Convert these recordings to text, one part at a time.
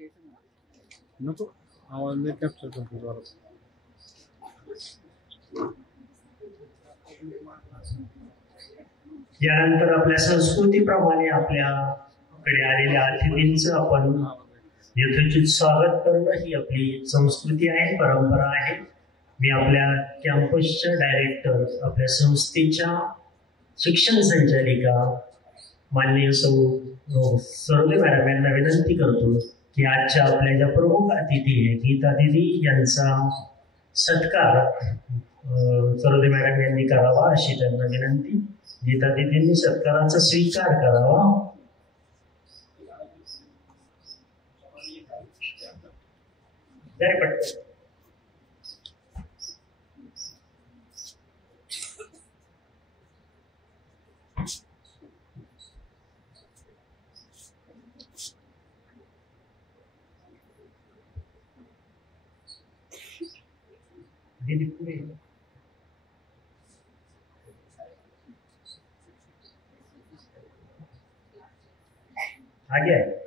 नको आवाज नाही कॅप्चर करतो बरोबर. यानंतर आपल्या संस्कृतीप्रमाणे आपल्याकडे आलेल्या अतिथींचं आपण यथोचित स्वागत करणं ही आपली संस्कृती आहे, परंपरा आहे. मी आपल्या कॅम्पसच्या डायरेक्टर, आपल्या संस्थेच्या शिक्षण संचालिका माननीय सरोदे मॅडम यांना विनंती करतो की आजच्या आपल्या ज्या प्रमुख अतिथी आहे गीता दीदी यांचा सत्कार सरोदे मॅडम यांनी करावा अशी त्यांना विनंती. गीता दीदींनी सत्काराचा स्वीकार करावा. दीदी पुढे आगे आहे.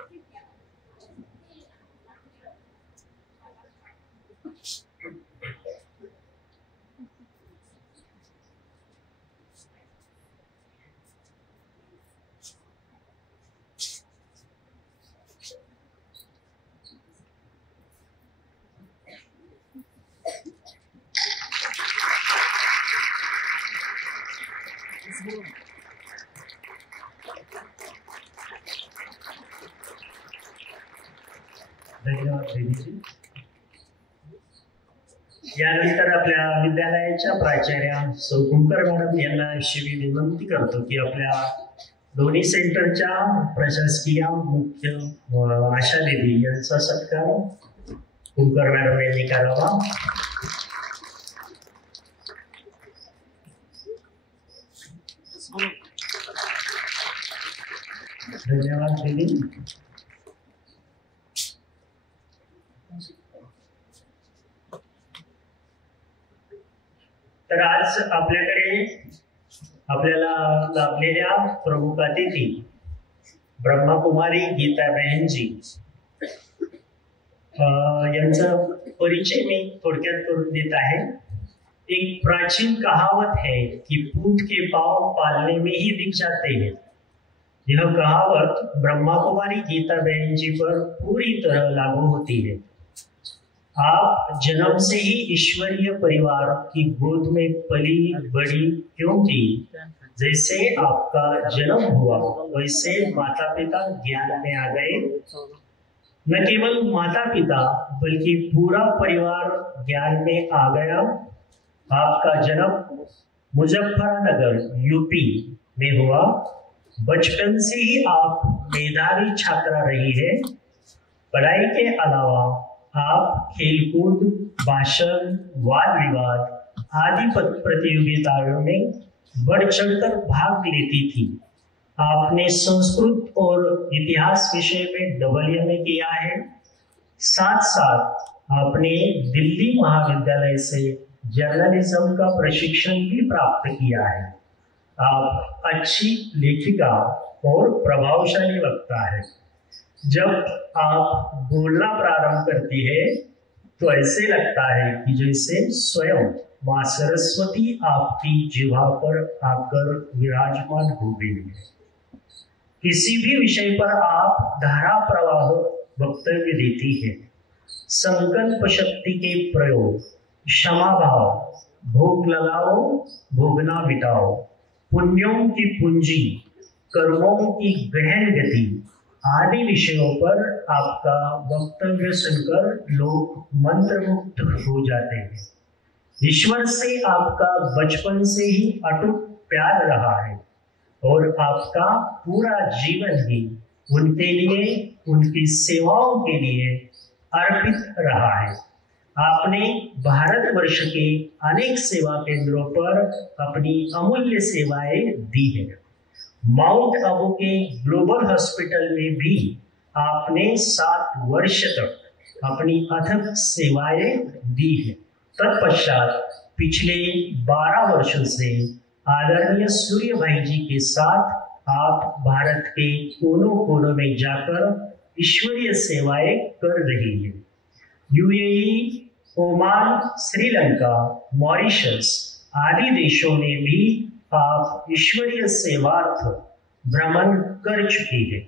धन्यवाद दीदीजी. यानंतर आपल्या विद्यालयाच्या प्राचार्या सौ कुंकर मॅडम यांना अशी विनंती करतो की आपल्या दोन्ही सेंटरच्या प्रशासकीय मुख्य आशा दीदी यांचा सत्कार कुंकर मॅडम यांनी करावा. धन्यवाद दीदी. तर आज आपल्याला लाभलेल्या प्रमुख अतिथी ब्रह्माकुमारी गीता बहनजी यांचा परिचय मी थोडक्यात करून देत आहे. एक प्राचीन कहावत है कि पूत के पांव पालने में ही दिख जाते हैं. यह कहावत ब्रह्मा कुमारी गीता बहन जी पर पूरी तरह लागू होती है. आप जन्म से ही ईश्वरीय परिवार की गोद में पली बड़ी, क्योंकि जैसे आपका जन्म हुआ वैसे माता पिता ज्ञान में आ गए. न केवल माता पिता बल्कि पूरा परिवार ज्ञान में आ गया. आपका जन्म मुजफ्फरनगर यूपी में हुआ. बचपन से ही आप मेधावी छात्रा रही है. पढ़ाई के अलावा आप खेलकूद, भाषण, वाद विवाद आदि प्रतियोगिताओं में बढ़ चढ़कर भाग लेती थी. आपने संस्कृत और इतिहास विषय में डबल एमए किया है. साथ साथ आपने दिल्ली महाविद्यालय से जर्नलिज्म का प्रशिक्षण भी प्राप्त किया है. आप अच्छी लेखिका और प्रभावशाली वक्ता है. जब आप बोलना प्रारंभ करती है तो ऐसे लगता है कि जैसे स्वयं माँ सरस्वती आपकी जिह्वा पर आकर विराजमान हो गई है. किसी भी विषय पर आप धारा प्रवाह वक्तव्य देती है. संकल्प शक्ति के प्रयोग, क्षमा भाव, भोग लगाओ भोगना बिटाओ, पुण्यों की पूंजी, कर्मों की गहन गति आदि विषयों पर आपका वक्तव्य सुनकर लोग मंत्रमुग्ध हो जाते हैं. ईश्वर से आपका बचपन से ही अटूट प्यार रहा है और आपका पूरा जीवन ही उनके लिए, उनकी सेवाओं के लिए अर्पित रहा है. आपने भारतवर्ष के अनेक सेवा केंद्रों पर अपनी अमूल्य सेवाएं दी है. माउंट आबू के ग्लोबल हॉस्पिटल में भी आपने 7 वर्ष तक अपनी अथक सेवाएं दी है. तत्पश्चात पिछले 12 वर्षों से आदरणीय सूर्य भाई जी के साथ आप भारत के कोनों कोनों में जाकर ईश्वरीय सेवाएं कर रही है। यूएई, ओमान, श्रीलंका, मॉरिशस आदि देशों में भी आप ईश्वरीय सेवार्थ भ्रमण कर चुकी है।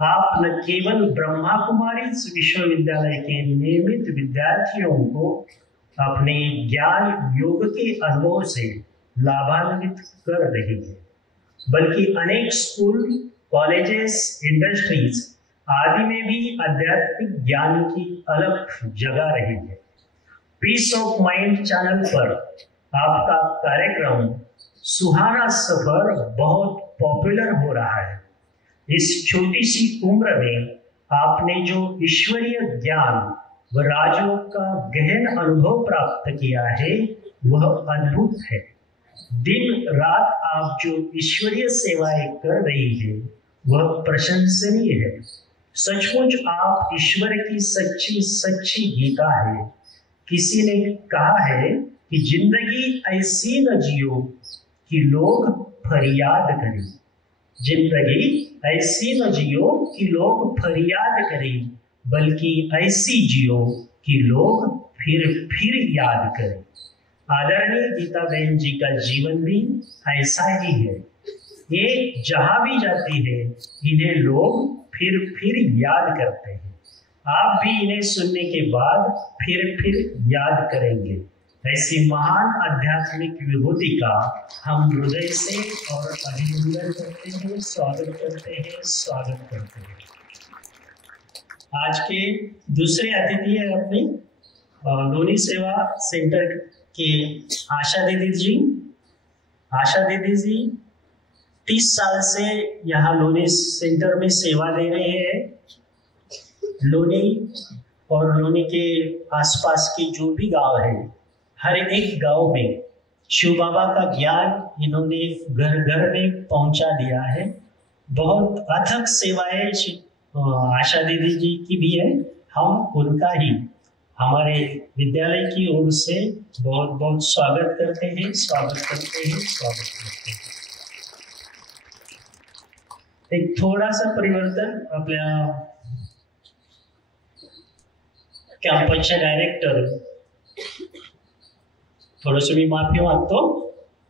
आप न केवल ब्रह्मा कुमारी विश्वविद्यालय के नियमित विद्यार्थियों को अपने ज्ञान योग के अनुभव से लाभान्वित कर रही है, बल्कि अनेक स्कूल, कॉलेजेस, इंडस्ट्रीज आदि में भी आध्यात्मिक ज्ञान की अलग जगह रही है। पीस ऑफ माइंड चैनल पर आपका कार्यक्रम सुहाना सफर बहुत पॉपुलर हो रहा है। इस छोटी सी उम्र में आपने जो ईश्वरीय ज्ञान व राजयोग का गहन अनुभव प्राप्त किया है वह अद्भुत है। दिन रात आप जो ईश्वरीय सेवाएं कर रही है वह प्रशंसनीय है। सचमुच आप ईश्वर की सच्ची सच्ची गीता है। किसी ने कहा है कि जिंदगी ऐसी न जियो कि लोग फरियाद करें। जिंदगी ऐसी न जियो कि लोग फरियाद करें, बल्कि ऐसी जियो कि लोग फिर याद करें। आदरणीय गीता बहन जी का जीवन भी ऐसा ही है। ये जहां भी जाती है इन्हें लोग फिर याद करते हैं। आप भी इन्हें सुनने के बाद फिर याद करेंगे। ऐसी महान आध्यात्मिक विभूति का हम हृदय से और अभिनंदन करते हैं, स्वागत करते हैं। आज के दूसरे अतिथि है अपने लोनी सेवा सेंटर के आशा दीदी जी। आशा दीदी जी 30 साल से यहाँ लोनी सेंटर में सेवा दे रहे हैं। लोनी और लोनी के आसपास के जो भी गांव है, हर एक गांव में शिव बाबा का ज्ञान इन्होंने घर घर में पहुंचा दिया है। बहुत अथक सेवाएं आशा दीदी जी की भी है। हम उनका ही हमारे विद्यालय की ओर से बहुत बहुत स्वागत करते हैं। एक थोडासा परिवर्तन आपल्या कॅम्पसचे डायरेक्टर, थोडस मी माफी मागतो,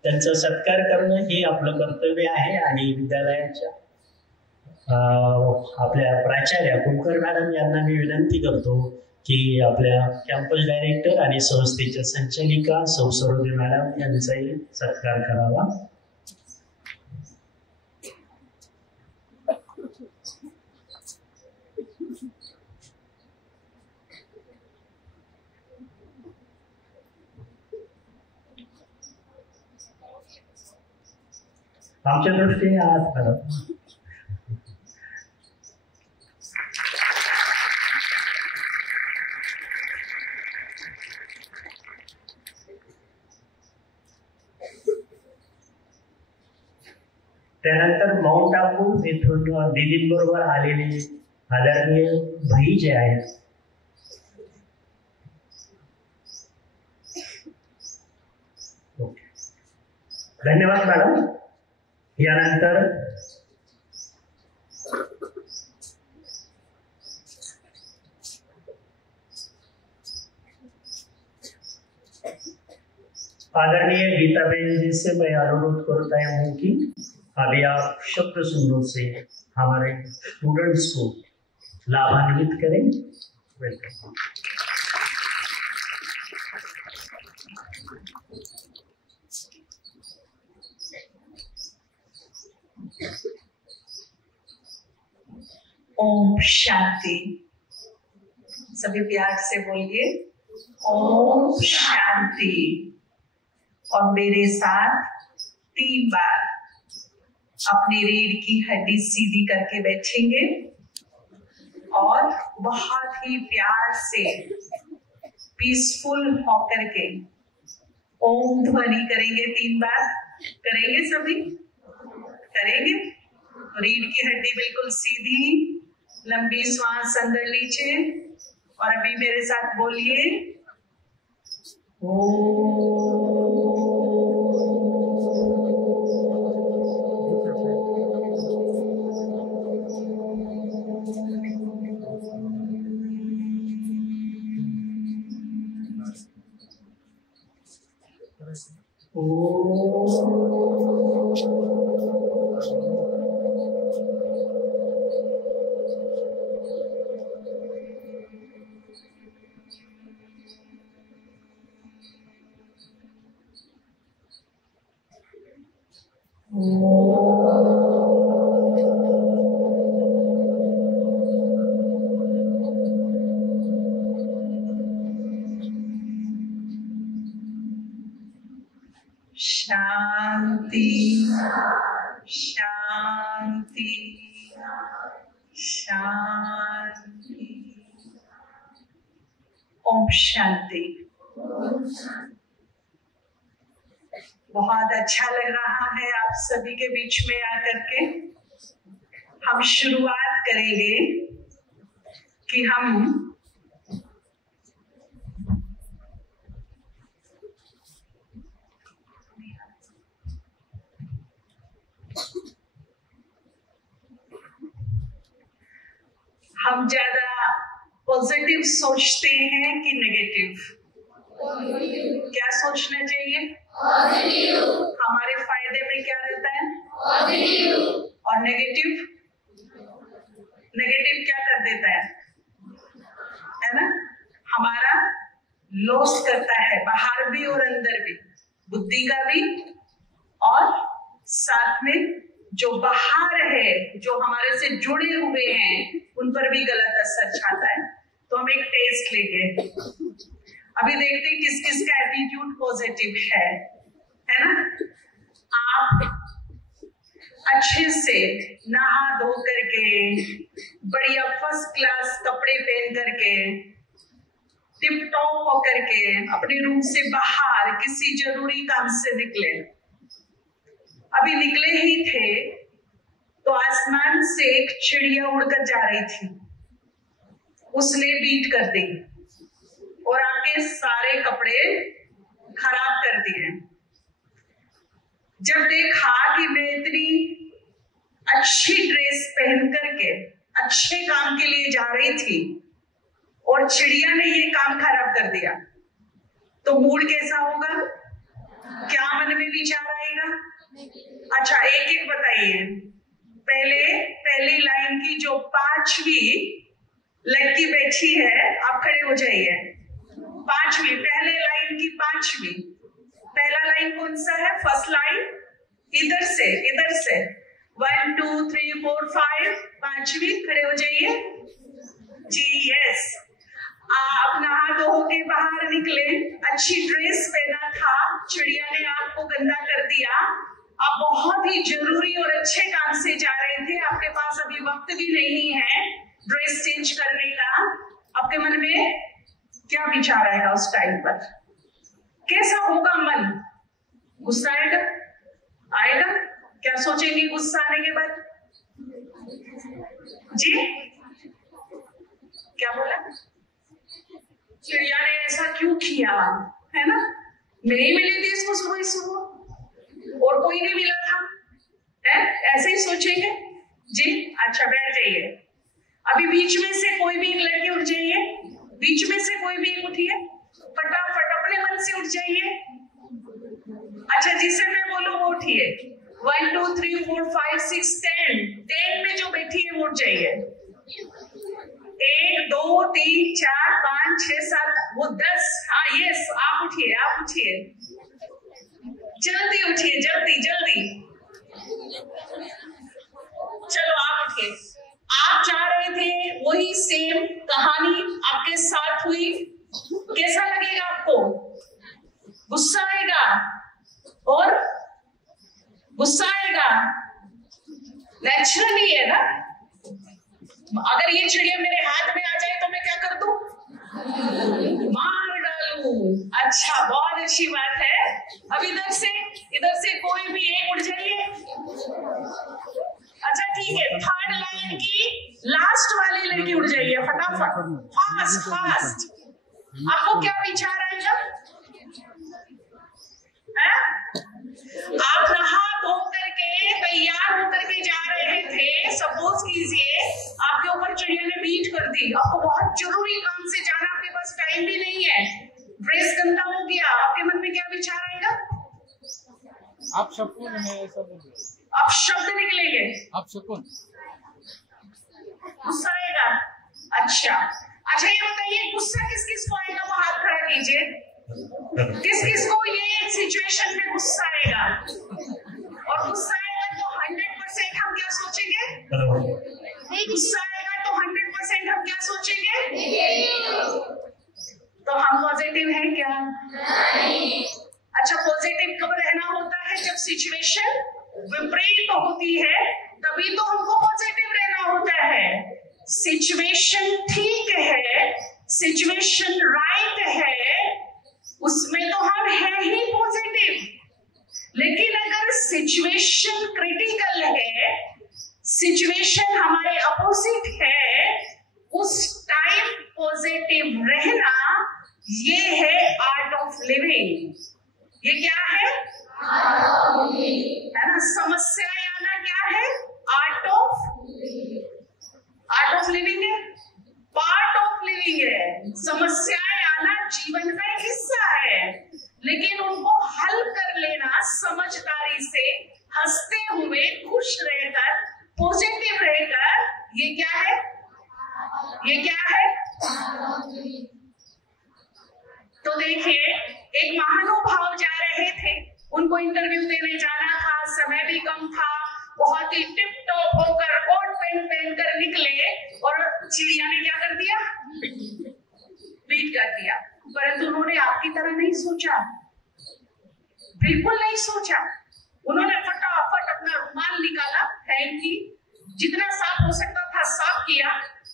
त्यांचा सत्कार करणं हे आपलं कर्तव्य आहे। आणि विद्यालयाच्या आपल्या प्राचार्य कुलकर मॅडम यांना मी विनंती करतो की आपल्या कॅम्पस डायरेक्टर आणि संस्थेच्या संचालिका सौ सरोदे मॅडम यांचाही सत्कार करावा। आमच्या दृष्टीने आज करा। त्यानंतर माउंट आबू येथून दिदींबरोबर आलेले आदरणीय भाई जे आहेत, धन्यवाद मॅडम। यानंतर आदरणीय गीताबेन जी से मैं अनुरोध करता हूँ कि अभी आप शब्द सुंदर से हमारे स्टूडेंट्स को लाभान्वित करें। वेलकम। ओम शांति। सभी प्यार से बोलिए ओम शांति। और मेरे साथ 3 बार अपनी रीढ़ की हड्डी सीधी करके बैठेंगे और बहुत ही प्यार से पीसफुल होकर के ओम ध्वनि करेंगे। 3 बार करेंगे, सभी करेंगे। रीढ़ की हड्डी बिल्कुल सीधी, लंबी श्वास अंदर लीजिए और अभी मेरे साथ बोलिए शांति शांति शांति। ओम शांति। बहुत अच्छा लग रहा है आप सभी के बीच में आकर के। हम शुरुआत करेंगे कि हम ज्यादा पॉजिटिव सोचते हैं कि नेगेटिव? क्या सोचना चाहिए? हमारे फायदे में क्या रहता है? और नेगेटिव क्या कर देता है ना? हमारा लॉस करता है, बाहर भी और अंदर भी, बुद्धि का भी और साथ में जो बाहर है, जो हमारे से जुड़े हुए हैं, उन पर भी गलत असर छाता है। तो हम एक टेस्ट लेंगे। अभी देखते हैं किस किस का एटीट्यूड पॉजिटिव है ना? आप अच्छे से नहा धो करके, बढ़िया फर्स्ट क्लास कपड़े पहन करके, टिप टॉप होकर के अपने रूम से बाहर किसी जरूरी काम से निकले। अभी निकले ही थे तो आसमान से एक चिड़िया उड़कर जा रही थी। उसने बीट कर दी और आपके सारे कपड़े खराब कर दिए। जब देखा कि मैं इतनी अच्छी ड्रेस पहन करके अच्छे काम के लिए जा रही थी और चिड़िया ने ये काम खराब कर दिया, तो मूड कैसा होगा? क्या मन में विचार आएगा? अच्छा, एक एक बताइए। पहली लाइन की जो 5वीं लड़की बैठी है, आप खड़े हो जाइए। 5वीं, पहले लाइन की 5वीं। पहला लाइन कौन सा है? फर्स्ट लाइन इधर से 1 2 3 4 5, 5वीं, खड़े हो जाइए जी। यस, आप नहा धो के बाहर निकले, अच्छी ड्रेस पहना था, चिड़िया ने आपको गंदा कर दिया। आप बहुत ही जरूरी और अच्छे काम से जा रहे थे, आपके पास अभी वक्त भी नहीं है ड्रेस चेंज करने का। आपके मन में क्या विचार आएगा उस टाइम पर? कैसा होगा मन? गुस्सा आएगा? क्या सोचेंगे गुस्सा आने के बाद? जी क्या बोला? चिड़िया ने ऐसा क्यों किया, है ना? नहीं मिली थी इसको सुबह और कोई नहीं मिला था, है? ऐसे ही सोचेंगे जी। अच्छा, बैठ जाइए। अभी बीच में से कोई भी एक लड़की उठ जाइए, बीच में से कोई भी एक उठिए, फटाफट अपने मन से उठ जाइए। अच्छा, जिसे मैं बोलूं वो उठिए। 1 2 3 4 5 6 10 में जो बैठी है वो उठ जाइए। 1 2 3 4 5 6 7 वो 10। हाँ, यस, आप उठिए, जल्दी उठिए, जल्दी। चलो आप उठिए। आप जा रहे थे, वही सेम कहानी आपके साथ हुई। कैसा लगेगा आपको? गुस्सा आएगा नेचुरली, है ना? अगर ये चिड़िया मेरे हाथ में आ जाए तो मैं क्या कर दूं? मार डालूं। अच्छा, बहुत अच्छी बात है। अब इधर से कोई भी एक उठ जाइए। अच्छा, ठीक है, 3rd लाइन की लास्ट वाली लड़की उठ जाइए, फटाफट, फास्ट। आपको क्या विचार आएगा? आप नहा धो करके तैयार होकर के जा रहे थे, सपोज कीजिए आपके ऊपर चिड़िया ने बीट कर दी, आपको बहुत जरूरी काम से जाना, आपके पास टाइम भी नहीं है, ड्रेस गंदा हो गया, आपके मन में क्या विचार आएगा? आप शकुन है ऐसा बोलिए। अब शब्द निकलेंगे। आप शकुन गुस्सा आएगा। अच्छा अच्छा, ये बताइए गुस्सा किस किस को आएगा? वो हाथ खड़ा कीजिए। किस किस को ये सिचुएशन में गुस्सा आएगा? और गुस्सा आएगा तो 100% हम क्या सोचेंगे? गुस्सा आएगा तो 100% हम क्या सोचेंगे? तो हम पॉजिटिव हैं क्या? अच्छा, पॉजिटिव कब रहना होता है? जब सिचुएशन विपरीत होती है तभी तो हमको पॉजिटिव रहना होता है। सिचुएशन ठीक है, सिचुएशन राइट है, उसमें तो हम हैं ही पॉजिटिव। लेकिन अगर सिचुएशन क्रिटिकल है, सिचुएशन हमारे अपोजिट है, उस टाइम पॉजिटिव रहना, ये है आर्ट ऑफ लिविंग। ये क्या है? है ना? समस्याएं आना क्या है? आर्ट ऑफ लिविंग है, पार्ट ऑफ लिविंग है। समस्याएं आना जीवन का एक हिस्सा है, लेकिन उनको हल कर लेना समझदारी से, हंसते हुए, खुश रहकर, पॉजिटिव रहकर, ये क्या है? ये क्या है? तो देखिए, एक महानुभाव जा रहे थे, उनको इंटरव्यू देने जाना था, समय भी कम था, बहुत ही टिप टॉप होकर कोट पहन कर निकले और चिड़िया ने क्या कर दिया? बीट कर दिया। परंतु उन्होंने आपकी तरह नहीं सोचा, बिल्कुल नहीं सोचा। उन्होंने फटाफट अपना रुमाल निकाला, हैंकी, जितना साफ हो सकता था साफ किया,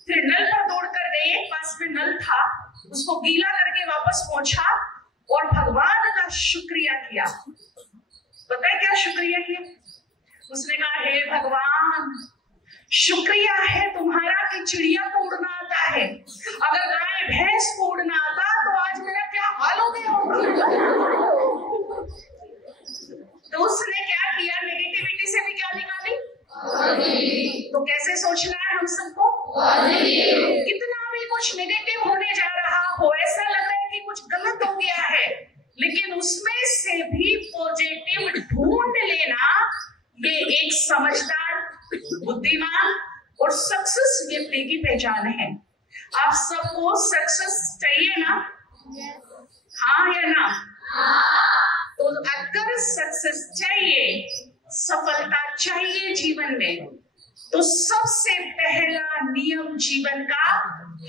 फिर नल पर दौड़कर गए, पास में नल था, उसको गीला करके वापस पहुंचा और भगवान का शुक्रिया किया। पता है क्या शुक्रिया किया? उसने कहा, हे भगवान, शुक्रिया है तुम्हारा कि चिड़िया को उड़ना आता है। अगर गाय भैंस को उड़ना आता तो आज मेरा क्या हाल हो गया होगा। तो उसने क्या किया? नेगेटिविटी से भी क्या निकाली? तो कैसे सोचना है हम सबको? कितना भी कुछ नेगेटिव होने जा रहा हो, ऐसा लग रहा है कि कुछ गलत हो गया है, लेकिन उसमें से भी पॉजिटिव ढूंढ लेना, ये एक समझदार, बुद्धिमान और सक्सेस व्यक्ति की पहचान है। आप सबको सक्सेस चाहिए ना? हाँ या ना? तो अगर सक्सेस चाहिए, सफलता चाहिए जीवन में, तो सबसे पहला नियम जीवन का,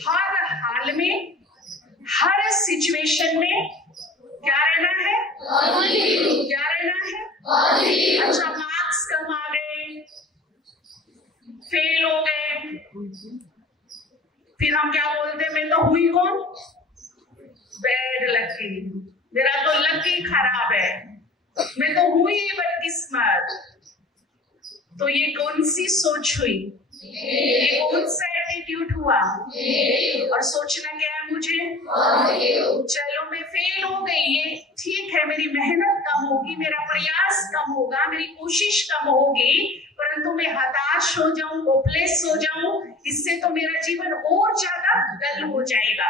हर हाल में, हर सिचुएशन में क्या रहना है? क्या रहना है? अच्छा, मार्क्स कम आ गए, फेल हो गए, फिर हम क्या बोलते हैं? मैं तो हुई कौन? बैड लकी, मेरा तो लकी खराब है, मैं तो हुई बदकिस्मत। तो ये कौन सी सोच हुई? ये कौन सा एटीट्यूड हुआ? और सोचना क्या है मुझे? चलो मैं फेल हो गई, ये ठीक है, मेरी मेहनत कम होगी, मेरा प्रयास कम होगा, मेरी कोशिश कम होगी, परंतु मैं हताश हो जाऊं, होपलेस हो जाऊं, इससे तो मेरा जीवन और ज्यादा डल हो जाएगा।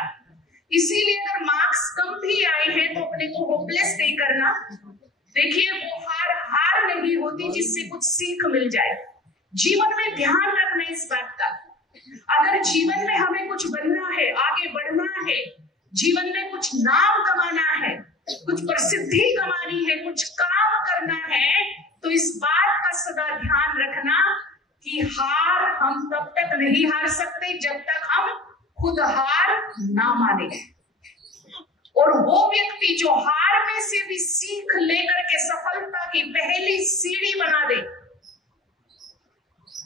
इसीलिए अगर मार्क्स कम भी आए हैं तो अपने को होपलेस नहीं करना। देखिए, वो हार नहीं होती जिससे कुछ सीख मिल जाए। जीवन में ध्यान रखना इस बात का, अगर जीवन में हमें कुछ बनना है, आगे बढ़ना है, जीवन में कुछ नाम कमाना है, कुछ प्रसिद्धि कमानी है, कुछ काम करना है, तो इस बात का सदा ध्यान रखना कि हार हम तब तक नहीं हार सकते जब तक हम खुद हार ना माने। और वो व्यक्ति जो हार में से भी सीख लेकर के सफलता की पहली सीढ़ी बना दे,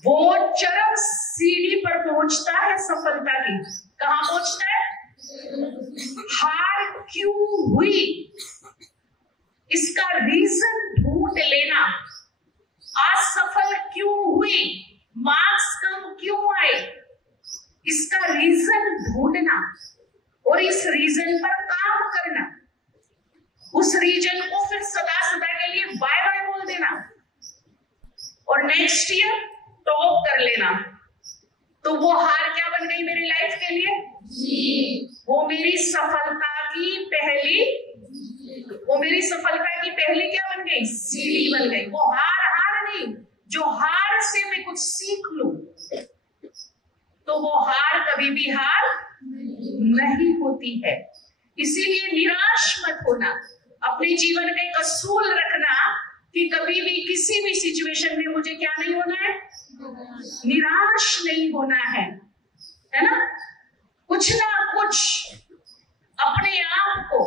वो चरम सीढ़ी पर पहुंचता है सफलता की। कहां पहुंचता है? हार क्यों हुई, इसका रीजन ढूंढ लेना। असफल क्यों हुई, मार्क्स कम क्यों आए, इसका रीजन ढूंढना और इस रीजन पर काम करना। उस रीजन को फिर सदा सदा के लिए बाय बाय बोल देना और नेक्स्ट ईयर टॉप कर लेना। तो वो हार क्या बन गई मेरी लाइफ के लिए? वो मेरी सफलता की पहले क्या बन गई? सीढ़ी बन गई। वो हार नहीं, जो हार से मैं कुछ सीख लूं तो वो हार कभी भी हार नहीं होती है। इसीलिए निराश मत होना, अपने जीवन का एक असूल रखना कि कभी भी किसी भी सिचुएशन में मुझे क्या नहीं होना है, निराश नहीं होना है ना। कुछ ना कुछ अपने आप को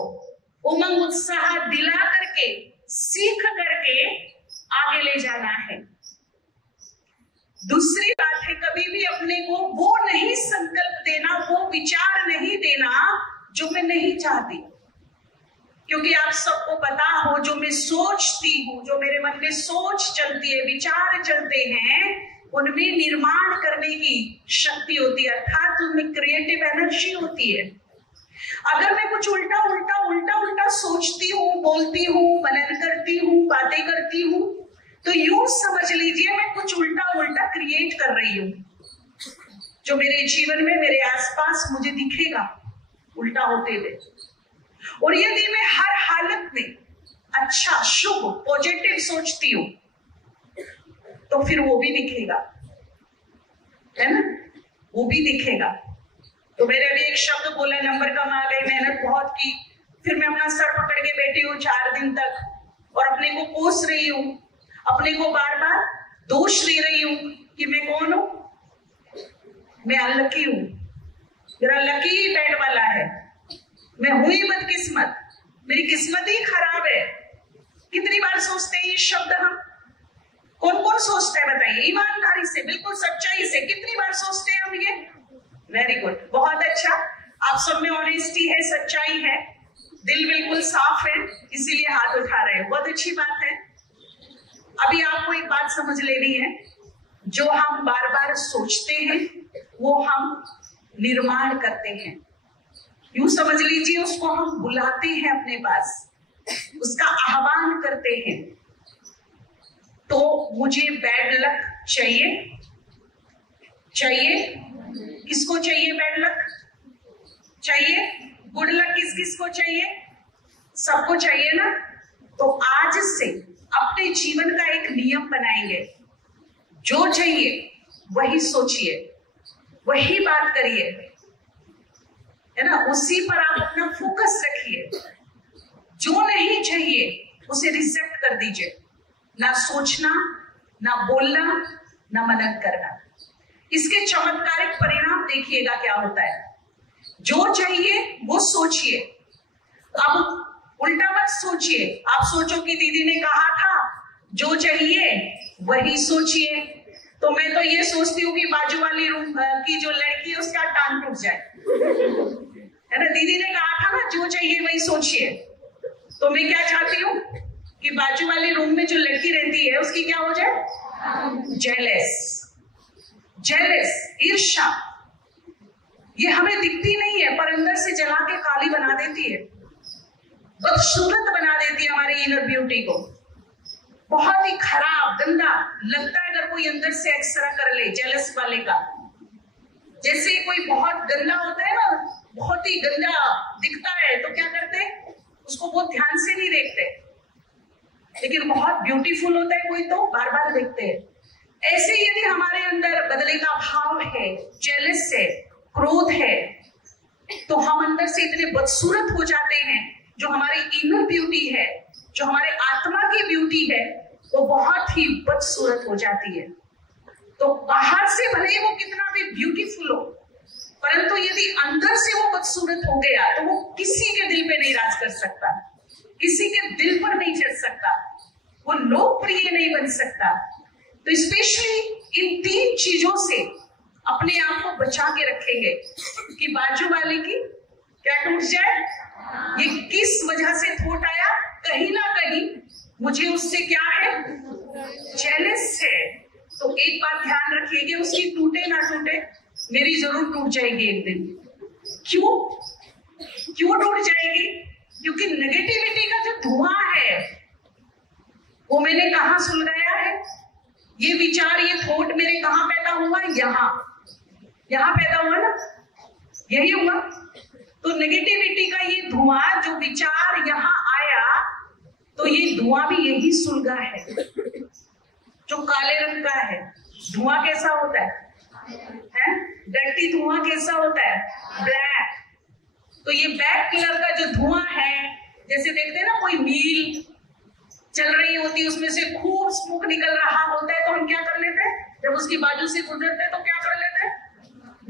उमंग उत्साह दिला करके, सीख करके आगे ले जाना है। दूसरी बात है, कभी भी अपने को वो नहीं संकल्प देना, वो विचार नहीं देना जो मैं नहीं चाहती, क्योंकि आप सबको पता हो जो मैं सोचती हूँ, जो मेरे मन में सोच चलती है, विचार चलते हैं, उनमें निर्माण करने की शक्ति होती है, अर्थात उनमें क्रिएटिव एनर्जी होती है। अगर मैं कुछ उल्टा उल्टा उल्टा उल्टा सोचती हूँ, बोलती हूँ, मनन करती हूँ, बातें करती हूँ, तो यूं समझ लीजिए मैं कुछ उल्टा उल्टा क्रिएट कर रही हूँ, जो मेरे जीवन में, मेरे आसपास मुझे दिखेगा उल्टा होते हुए। और यदि मैं हर हालत में अच्छा, शुभ, पॉजिटिव सोचती हूँ तो फिर वो भी दिखेगा, है ना, वो भी दिखेगा। तो मैंने अभी एक शब्द बोला, नंबर कम आ गए, मेहनत बहुत की, फिर मैं अपना सर पकड़ के बैठी हूँ 4 दिन तक और अपने को कोस रही हूँ, अपने को बार बार दोष दे रही हूँ कि मैं कौन हूं, मैं अनलकी हूं, मेरा लकी बैड वाला है, मैं हुई बदकिस्मत, मेरी किस्मत ही खराब है। कितनी बार सोचते हैं ये शब्द हम? कौन कौन सोचता है बताइए, ईमानदारी से, बिल्कुल सच्चाई से, कितनी बार सोचते हैं हम ये? वेरी गुड, बहुत अच्छा, आप सब में ऑनेस्टी है, सच्चाई है, दिल बिल्कुल साफ है, इसीलिए हाथ उठा रहे हैं, बहुत अच्छी बात है। अभी आपको एक बात समझ लेनी है, जो हम बार बार सोचते हैं वो हम निर्माण करते हैं। यूं समझ लीजिए उसको हम बुलाते हैं अपने पास, उसका आह्वान करते हैं। तो मुझे बैड लक चाहिए, चाहिए, किसको चाहिए बैड लक? चाहिए। गुड लक किस किस को चाहिए? सबको चाहिए ना। तो आज से अपने जीवन का एक नियम बनाएंगे, जो चाहिए वही सोचिए, वही बात करिए, है ना, उसी पर आप अपना फोकस रखिए। जो नहीं चाहिए उसे रिजेक्ट कर दीजिए, ना सोचना, ना बोलना, ना मनन करना। इसके चमत्कारिक परिणाम देखिएगा क्या होता है। जो चाहिए वो सोचिए, अब उल्टा मत सोचिए। आप सोचो कि दीदी ने कहा था जो चाहिए वही सोचिए, तो मैं तो ये सोचती हूँ कि बाजू वाली रूम की जो लड़की है उसका टांग टूट जाए, है ना। दीदी ने कहा था ना जो चाहिए वही सोचिए, तो मैं क्या चाहती हूँ कि बाजू वाली रूम में जो लड़की रहती है उसकी क्या हो जाए? जेलस, जेलस, ईर्ष्या। ये हमें दिखती नहीं है पर अंदर से जला के काली बना देती है, बदसूरत बना देती है हमारी इनर ब्यूटी को। बहुत ही खराब, गंदा लगता है अगर कोई अंदर से एक्सरा कर ले जेलस वाले का। जैसे कोई बहुत गंदा होता है ना, बहुत ही गंदा दिखता है तो क्या करते हैं, उसको बहुत ध्यान से नहीं देखते, लेकिन बहुत ब्यूटीफुल होता है कोई तो बार बार देखते हैं। ऐसे यदि हमारे अंदर बदले का भाव है, जेलस है, क्रोध है, तो हम अंदर से इतने बदसूरत हो जाते हैं, जो हमारी इनर ब्यूटी है, जो हमारे आत्मा की ब्यूटी है, वो बहुत ही बदसूरत हो जाती है। तो बाहर से भले ही वो कितना भी ब्यूटीफुल हो, परंतु यदि अंदर से वो बदसूरत हो गया तो वो किसी के दिल पे नहीं राज कर सकता, किसी के दिल पर नहीं चढ़ सकता, वो लोकप्रिय नहीं बन सकता। तो स्पेशली इन 3 चीजों से अपने आप को बचा के रखेंगे कि बाजू वाले की क्या टूट जाए। ये किस वजह से थोट आया? कहीं ना कहीं मुझे उससे क्या है, जेलस है। तो एक बात ध्यान रखिए कि उसकी टूटे ना टूटे, मेरी जरूर टूट जाएगी एक दिन। क्यों क्यों टूट जाएगी? क्योंकि नेगेटिविटी का जो धुआं है वो मैंने कहां सुलगाया है? ये विचार, ये थॉट मेरे कहां पैदा हुआ? यहाँ पैदा हुआ ना, यही हुआ। तो नेगेटिविटी का ये धुआं, जो विचार यहाँ आया, तो ये धुआं भी यही सुलगा है जो काले रंग का है। धुआं कैसा होता है? डर्टी धुआं कैसा होता है? ब्लैक। तो ये ब्लैक कलर का जो धुआं है, जैसे देखते हैं ना कोई मील चल रही होती है, उसमें से खूब स्मोक निकल रहा होता है, तो हम क्या कर लेते हैं? जब उसकी बाजू से गुजरते हैं तो क्या कर लेते हैं?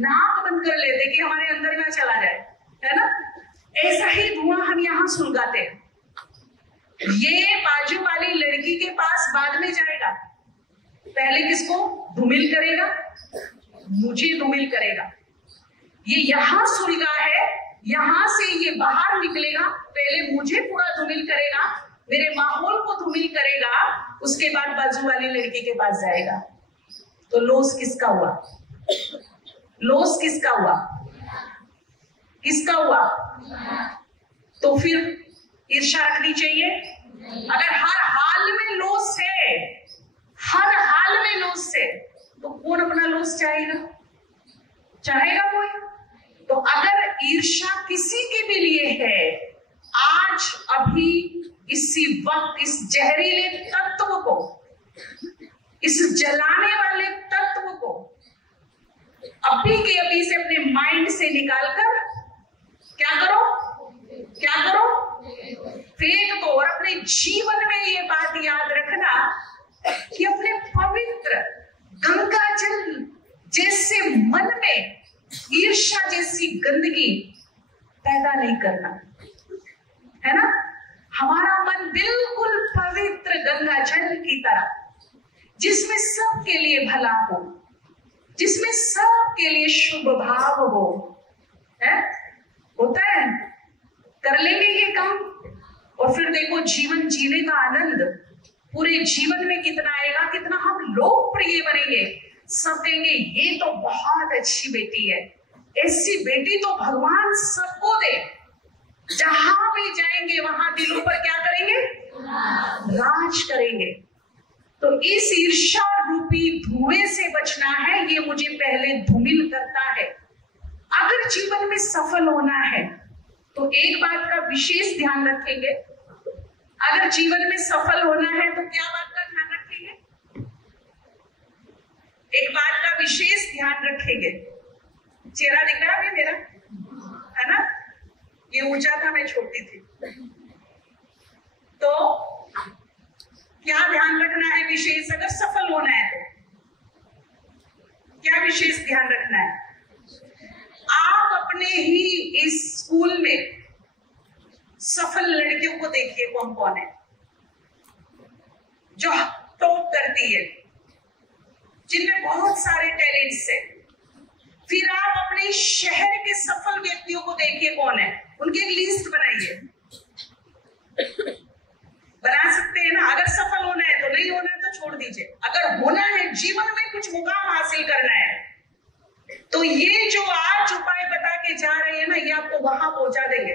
नाक बंद कर लेते हैं कि हमारे अंदर ना चला जाए, है ना? ऐसा ही धुआं हम यहाँ सुलगाते हैं। ये बाजू वाली लड़की के पास बाद में जाएगा, पहले किसको धूमिल करेगा? मुझे धूमिल करेगा। ये यहां सुलगा है, यहां से ये बाहर निकलेगा, पहले मुझे पूरा धूमिल करेगा, मेरे माहौल को धूमिल करेगा, उसके बाद बाजू वाली लड़की के पास जाएगा। तो लॉस किसका हुआ? लॉस किसका हुआ? किसका हुआ? तो फिर ईर्ष्या रखनी चाहिए? अगर हर हाल में लॉस है, हर हाल में लॉस है, तो कौन अपना लॉस चाहेगा? चाहेगा कोई? तो अगर ईर्ष्या किसी के भी लिए है, आज अभी इसी वक्त इस जहरीले तत्व को, इस जलाने वाले तत्व को अभी के अभी से अपने माइंड से निकालकर क्या करो? क्या करो? फेंक दो। और अपने जीवन में ये बात याद रखना कि अपने पवित्र गंगा जल जैसे मन में ईर्ष्या जैसी गंदगी पैदा नहीं करना, है ना? हमारा मन बिल्कुल पवित्र गंगा जल की तरह, जिसमें सबके लिए भला हो, जिसमें सबके लिए शुभ भाव हो, है? होता है? कर लेंगे ये काम, और फिर देखो जीवन जीने का आनंद पूरे जीवन में कितना आएगा, कितना हम लोकप्रिय बनेंगे। सब कहेंगे ये तो बहुत अच्छी बेटी है, ऐसी बेटी तो भगवान सबको दे। जहां भी जाएंगे वहां दिलों पर क्या करेंगे? राज करेंगे। तो इस ईर्ष्या रूपी धुएं से बचना है, ये मुझे पहले धूमिल करता है। अगर जीवन में सफल होना है तो एक बात का विशेष ध्यान रखेंगे। अगर जीवन में सफल होना है तो क्या बात का ध्यान रखेंगे? एक बात का विशेष ध्यान रखेंगे। चेहरा दिख रहा है मेरा, है ना? ये ऊंचा था, मैं छोटी थी। तो क्या ध्यान रखना है विशेष? अगर सफल होना है तो क्या विशेष ध्यान रखना है? आप अपने ही इस स्कूल में सफल लड़कियों को देखिए, कौन कौन है जो टॉप करती है, जिनमें बहुत सारे टैलेंट्स हैं। फिर आप अपने शहर के सफल व्यक्तियों को देखिए, कौन है, उनकी एक लिस्ट बनाइए। बना सकते हैं ना? अगर सफल होना है तो, नहीं होना है तो छोड़ दीजिए। अगर होना है, जीवन में कुछ मुकाम हासिल करना है, तो ये जो आज उपाय बता के जा रहे हैं ना, ये आपको वहां पहुंचा देंगे।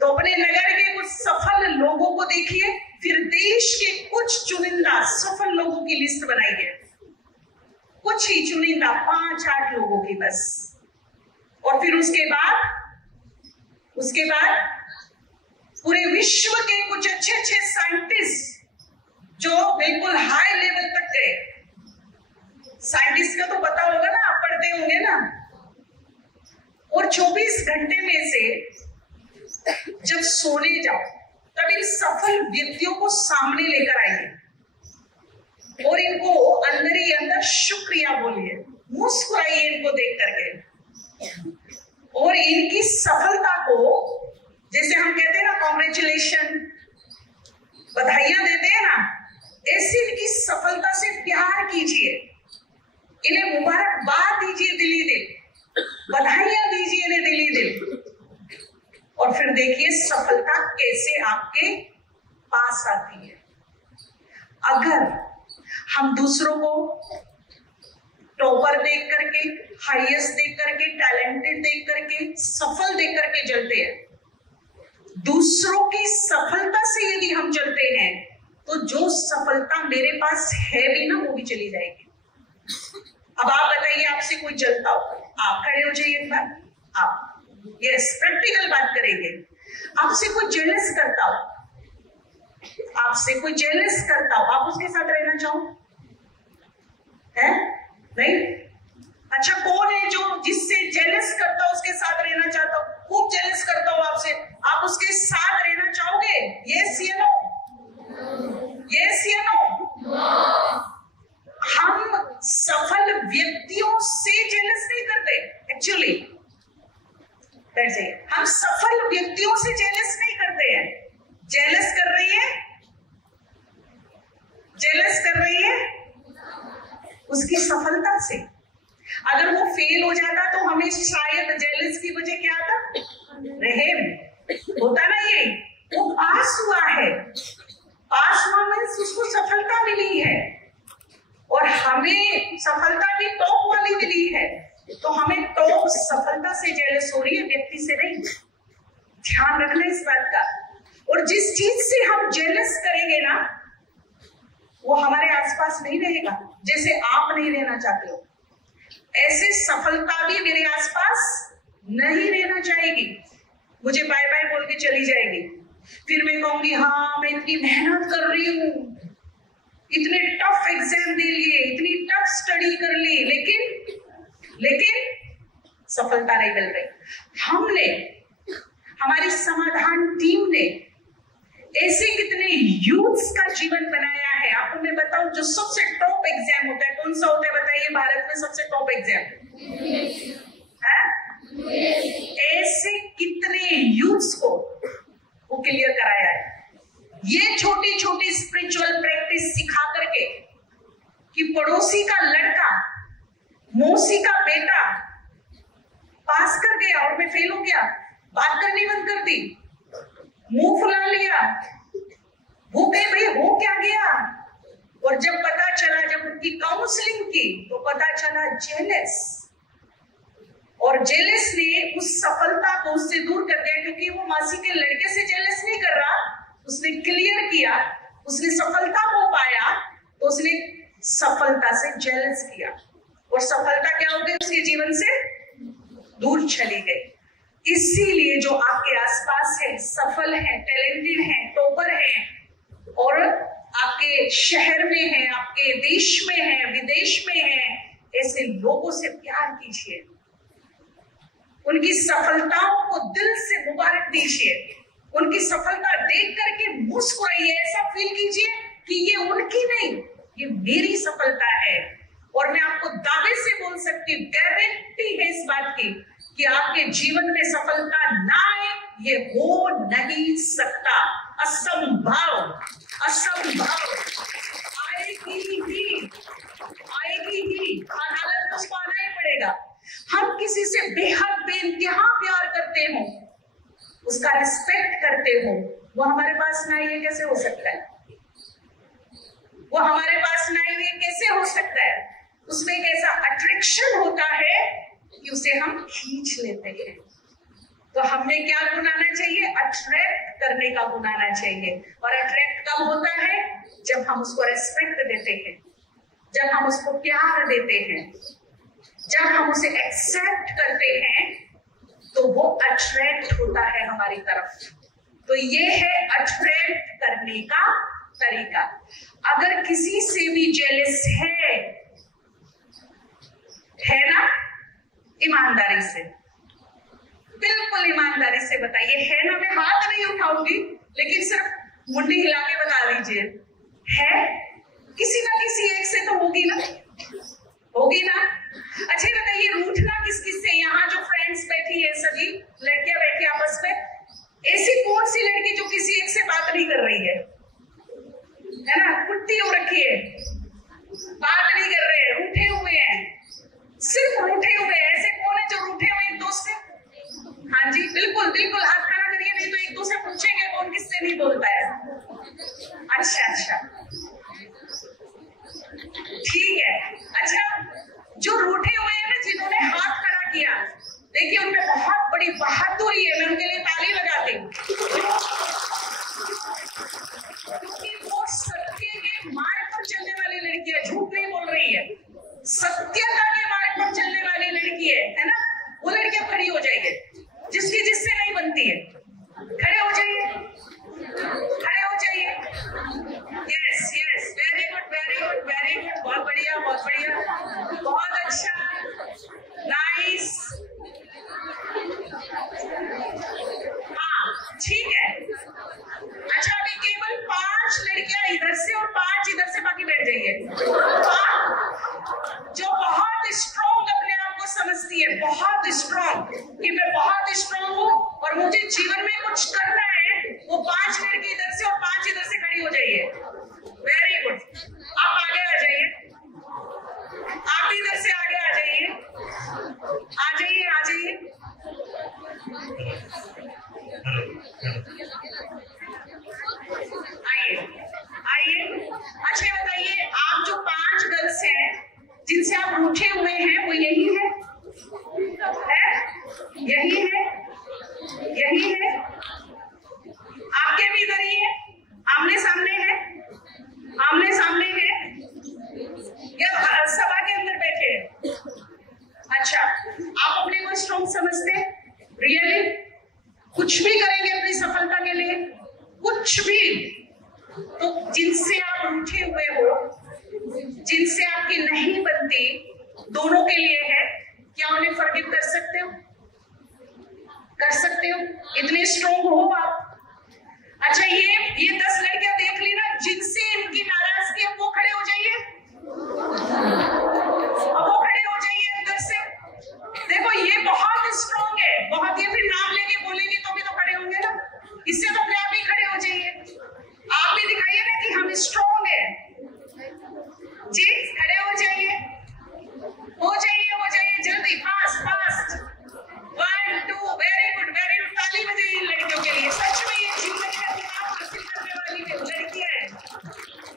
तो अपने नगर के कुछ सफल लोगों को देखिए, फिर देश के कुछ चुनिंदा सफल लोगों की लिस्ट बनाइए, कुछ ही चुनिंदा 5-8 लोगों की बस। और फिर उसके बाद पूरे विश्व के कुछ अच्छे अच्छे साइंटिस्ट जो बिल्कुल हाई लेवल तक गए। साइंटिस्ट का तो पता होगा ना, आप पढ़ते होंगे ना। और 24 घंटे में से जब सोने जाओ तब इन सफल व्यक्तियों को सामने लेकर आइए और इनको अंदर ही अंदर शुक्रिया बोलिए, मुस्कुराइए इनको देख करके। और इनकी सफलता को, जैसे हम कहते हैं ना कॉन्ग्रेचुलेशन, बधाइयां देते हैं ना, ऐसी इनकी सफलता से प्यार कीजिए, इन्हें मुबारकबाद दीजिए दिली दिल, बधाइयां दीजिए इन्हें दिली दिल। और फिर देखिए सफलता कैसे आपके पास आती है। अगर हम दूसरों को टॉपर देख करके, हाईएस्ट देख करके, टैलेंटेड देख करके, सफल देख करके जलते हैं, दूसरों की सफलता से यदि हम चलते हैं तो जो सफलता मेरे पास है भी ना, वो भी चली जाएगी। अब आप बताइए, आपसे कोई जलता हो, आप खड़े हो जाइए एक बार। आप यस प्रैक्टिकल बात करेंगे। आपसे कोई जेलस करता हो, आपसे कोई जेलस करता हो, आप उसके साथ रहना चाहो? है नहीं? अच्छा, कौन है जो जिससे जेलस करता हो उसके साथ रहना चाहता हो? खूब जेलस करता हो आपसे, आप उसके साथ रहना चाहोगे? यस या नो? यस या नो? हम सफल व्यक्तियों से जेलस नहीं करते एक्चुअली, हम सफल व्यक्तियों से जेलस नहीं करते हैं। जेलस कर रही है, जेलस कर रही है उसकी सफलता से। अगर वो फेल हो जाता तो हमें शायद जेलस की वजह क्या था? रहम होता ना, ये वो पास हुआ है, पास हुआ मीन्स उसको सफलता मिली है, और हमें सफलता भी टॉप वाली मिली है, तो हमें टॉप सफलता से जेलस हो रही है, व्यक्ति से नहीं। ध्यान रखना इस बात का। और जिस चीज से हम जेलस करेंगे ना, वो हमारे आसपास नहीं रहेगा। जैसे आप नहीं रहना चाहते हो, ऐसे सफलता भी मेरे आसपास नहीं रहना चाहेगी। मुझे बाय बाय बोल के चली जाएगी, फिर मैं कहूंगी हाँ मैं इतनी मेहनत कर रही हूँ, इतने टफ एग्जाम दे लिए, इतनी टफ स्टडी कर ली, लेकिन सफलता नहीं मिल रही। हमने, हमारी समाधान टीम ने ऐसे कितने यूथ्स का जीवन बनाया है। आपको मैं बताऊं, जो सबसे टॉप एग्जाम होता है कौन सा होता है बताइए? भारत में सबसे टॉप एग्जाम ऐसे कितने यूथ्स को वो क्लियर कराया है। ये छोटी छोटी स्पिरिचुअल प्रैक्टिस सिखा करके कि पड़ोसी का लड़का, मौसी का बेटा पास कर गया और मैं फेल हो गया, बात करनी बंद कर दी, मुंह फुला लिया, वो कहे भाई हो क्या गया। और जब पता चला, जब उनकी काउंसलिंग की तो पता चला जेलस, और जेलस ने उस सफलता को उससे दूर कर दिया, क्योंकि वो मासी के लड़के से जेलस नहीं कर रहा, उसने क्लियर किया, उसने सफलता को पाया, तो उसने सफलता से जेलस किया, और सफलता क्या हो गई? उसके जीवन से दूर चली गई। इसीलिए जो आपके आसपास है, सफल है, टैलेंटेड है, टॉपर है, और आपके शहर में है, आपके देश में है, विदेश में है, ऐसे लोगों से प्यार कीजिए, उनकी सफलताओं को दिल से मुबारक दीजिए, उनकी सफलता देख करके मुस्कुराइए, ऐसा फील कीजिए कि ये उनकी नहीं, ये मेरी सफलता है। और मैं आपको दावे से बोल सकती हूँ, गारंटी है इस बात की कि आपके जीवन में सफलता ना आए, ये हो नहीं सकता, असंभव, असंभव। आएगी ही, आएगी ही, हालत में उसको आना ही पड़ेगा। हम किसी से बेहद बेइंतहा प्यार करते हो, उसका रिस्पेक्ट करते हो, वो हमारे पास ना ये कैसे हो सकता है? वो हमारे पास ना ये कैसे हो सकता है? उसमें एक ऐसा अट्रैक्शन होता है कि उसे हम खींच लेते हैं। तो हमें क्या गुण आना चाहिए? अट्रैक्ट करने का गुण आना चाहिए। और अट्रैक्ट कब होता है? जब हम उसको रेस्पेक्ट देते हैं, जब हम उसको प्यार देते हैं, जब हम उसे एक्सेप्ट करते हैं, तो वो अट्रैक्ट होता है हमारी तरफ। तो ये है अट्रैक्ट करने का तरीका। अगर किसी से भी जेलस है ना, ईमानदारी से, बिल्कुल ईमानदारी से बताइए, है ना? मैं हाथ नहीं उठाऊंगी, लेकिन सिर्फ मुंडी हिला के बता दीजिए, है? किसी ना किसी एक से तो होगी ना, होगी ना? अच्छा बताइए, रूठना किस किस से? यहाँ जो फ्रेंड्स बैठी है, सभी लड़कियां बैठी आपस में, ऐसी कौन सी लड़की जो किसी एक से बात नहीं कर रही है ना? कुट्टी हो रखी है, बात नहीं कर रहे हैं, रूठे हुए हैं, सिर्फ रूठे हुए हैं। ऐसे कौन है जो रूठे हुए एक दोस्त से? हाँ जी, बिल्कुल बिल्कुल, हाथ खड़ा करिए, नहीं तो एक दूसरे पूछेंगे कौन किससे नहीं बोलता है। अच्छा, ठीक है। अच्छा, जो रूठे हुए हैं ना, जिन्होंने हाथ खड़ा किया, देखिए उनमें बहुत बड़ी बहादुरी है, मैं उनके लिए ताली बजाती हूँ, क्योंकि वो सत्य के मार्ग पर चलने वाली लड़की है, झूठ नहीं बोल रही है, सत्यता के मार्ग पर चलने वाली लड़की है ना? वो लड़कियां खड़ी हो जाएंगे, जिसकी जिससे नहीं बनती है, खड़े हो जाइए, खड़े हो जाइए। और मुझे जीवन में कुछ करना है, वो 5 लड़के इधर से और 5 इधर से खड़ी हो जाइए। वेरी गुड, आप आगे आ जाइए, आप भी इधर से आगे आ जाइए, आ जाइए, आ जाइए। आइए आइए। अच्छा बताइए, आप जो 5 गर्ल्स हैं जिनसे आप रूठे हुए हैं, वो यही है? यही है? यही है? आपके भी इधर ही है, आमने सामने है, आमने सामने है, या सभा के अंदर बैठे हैं? अच्छा, आप अपने को स्ट्रॉन्ग समझते हैं? रियली? कुछ भी करेंगे अपनी सफलता के लिए, कुछ भी। तो जिनसे आप रूठे हुए हो, जिनसे आपकी नहीं बनती, दोनों के लिए है, क्या उन्हें फॉरगिव कर सकते हो? कर सकते हो? इतने स्ट्रॉन्ग हो आप? अच्छा, ये 10 लड़कियां देख ली ना, जिनसे इनकी नाराजगी है, वो खड़े हो जाइए, अब वो खड़े हो जाइए अंदर से। देखो ये बहुत स्ट्रॉन्ग है, बहुत। ये फिर नाम लेके बोलेंगे तो भी तो खड़े होंगे ना, इससे तो अपने आप ही खड़े हो जाइए। आप भी दिखाइए ना कि हम स्ट्रॉन्ग है जी। खड़े हो जाइए, हो जाइए, हो जाइए, जल्दी, fast fast. 1 2, very good, very good. ताली बजाइए इन लड़कियों के लिए। सच में ये जीवन का अधिकार हासिल करने वाली लड़कियां हैं।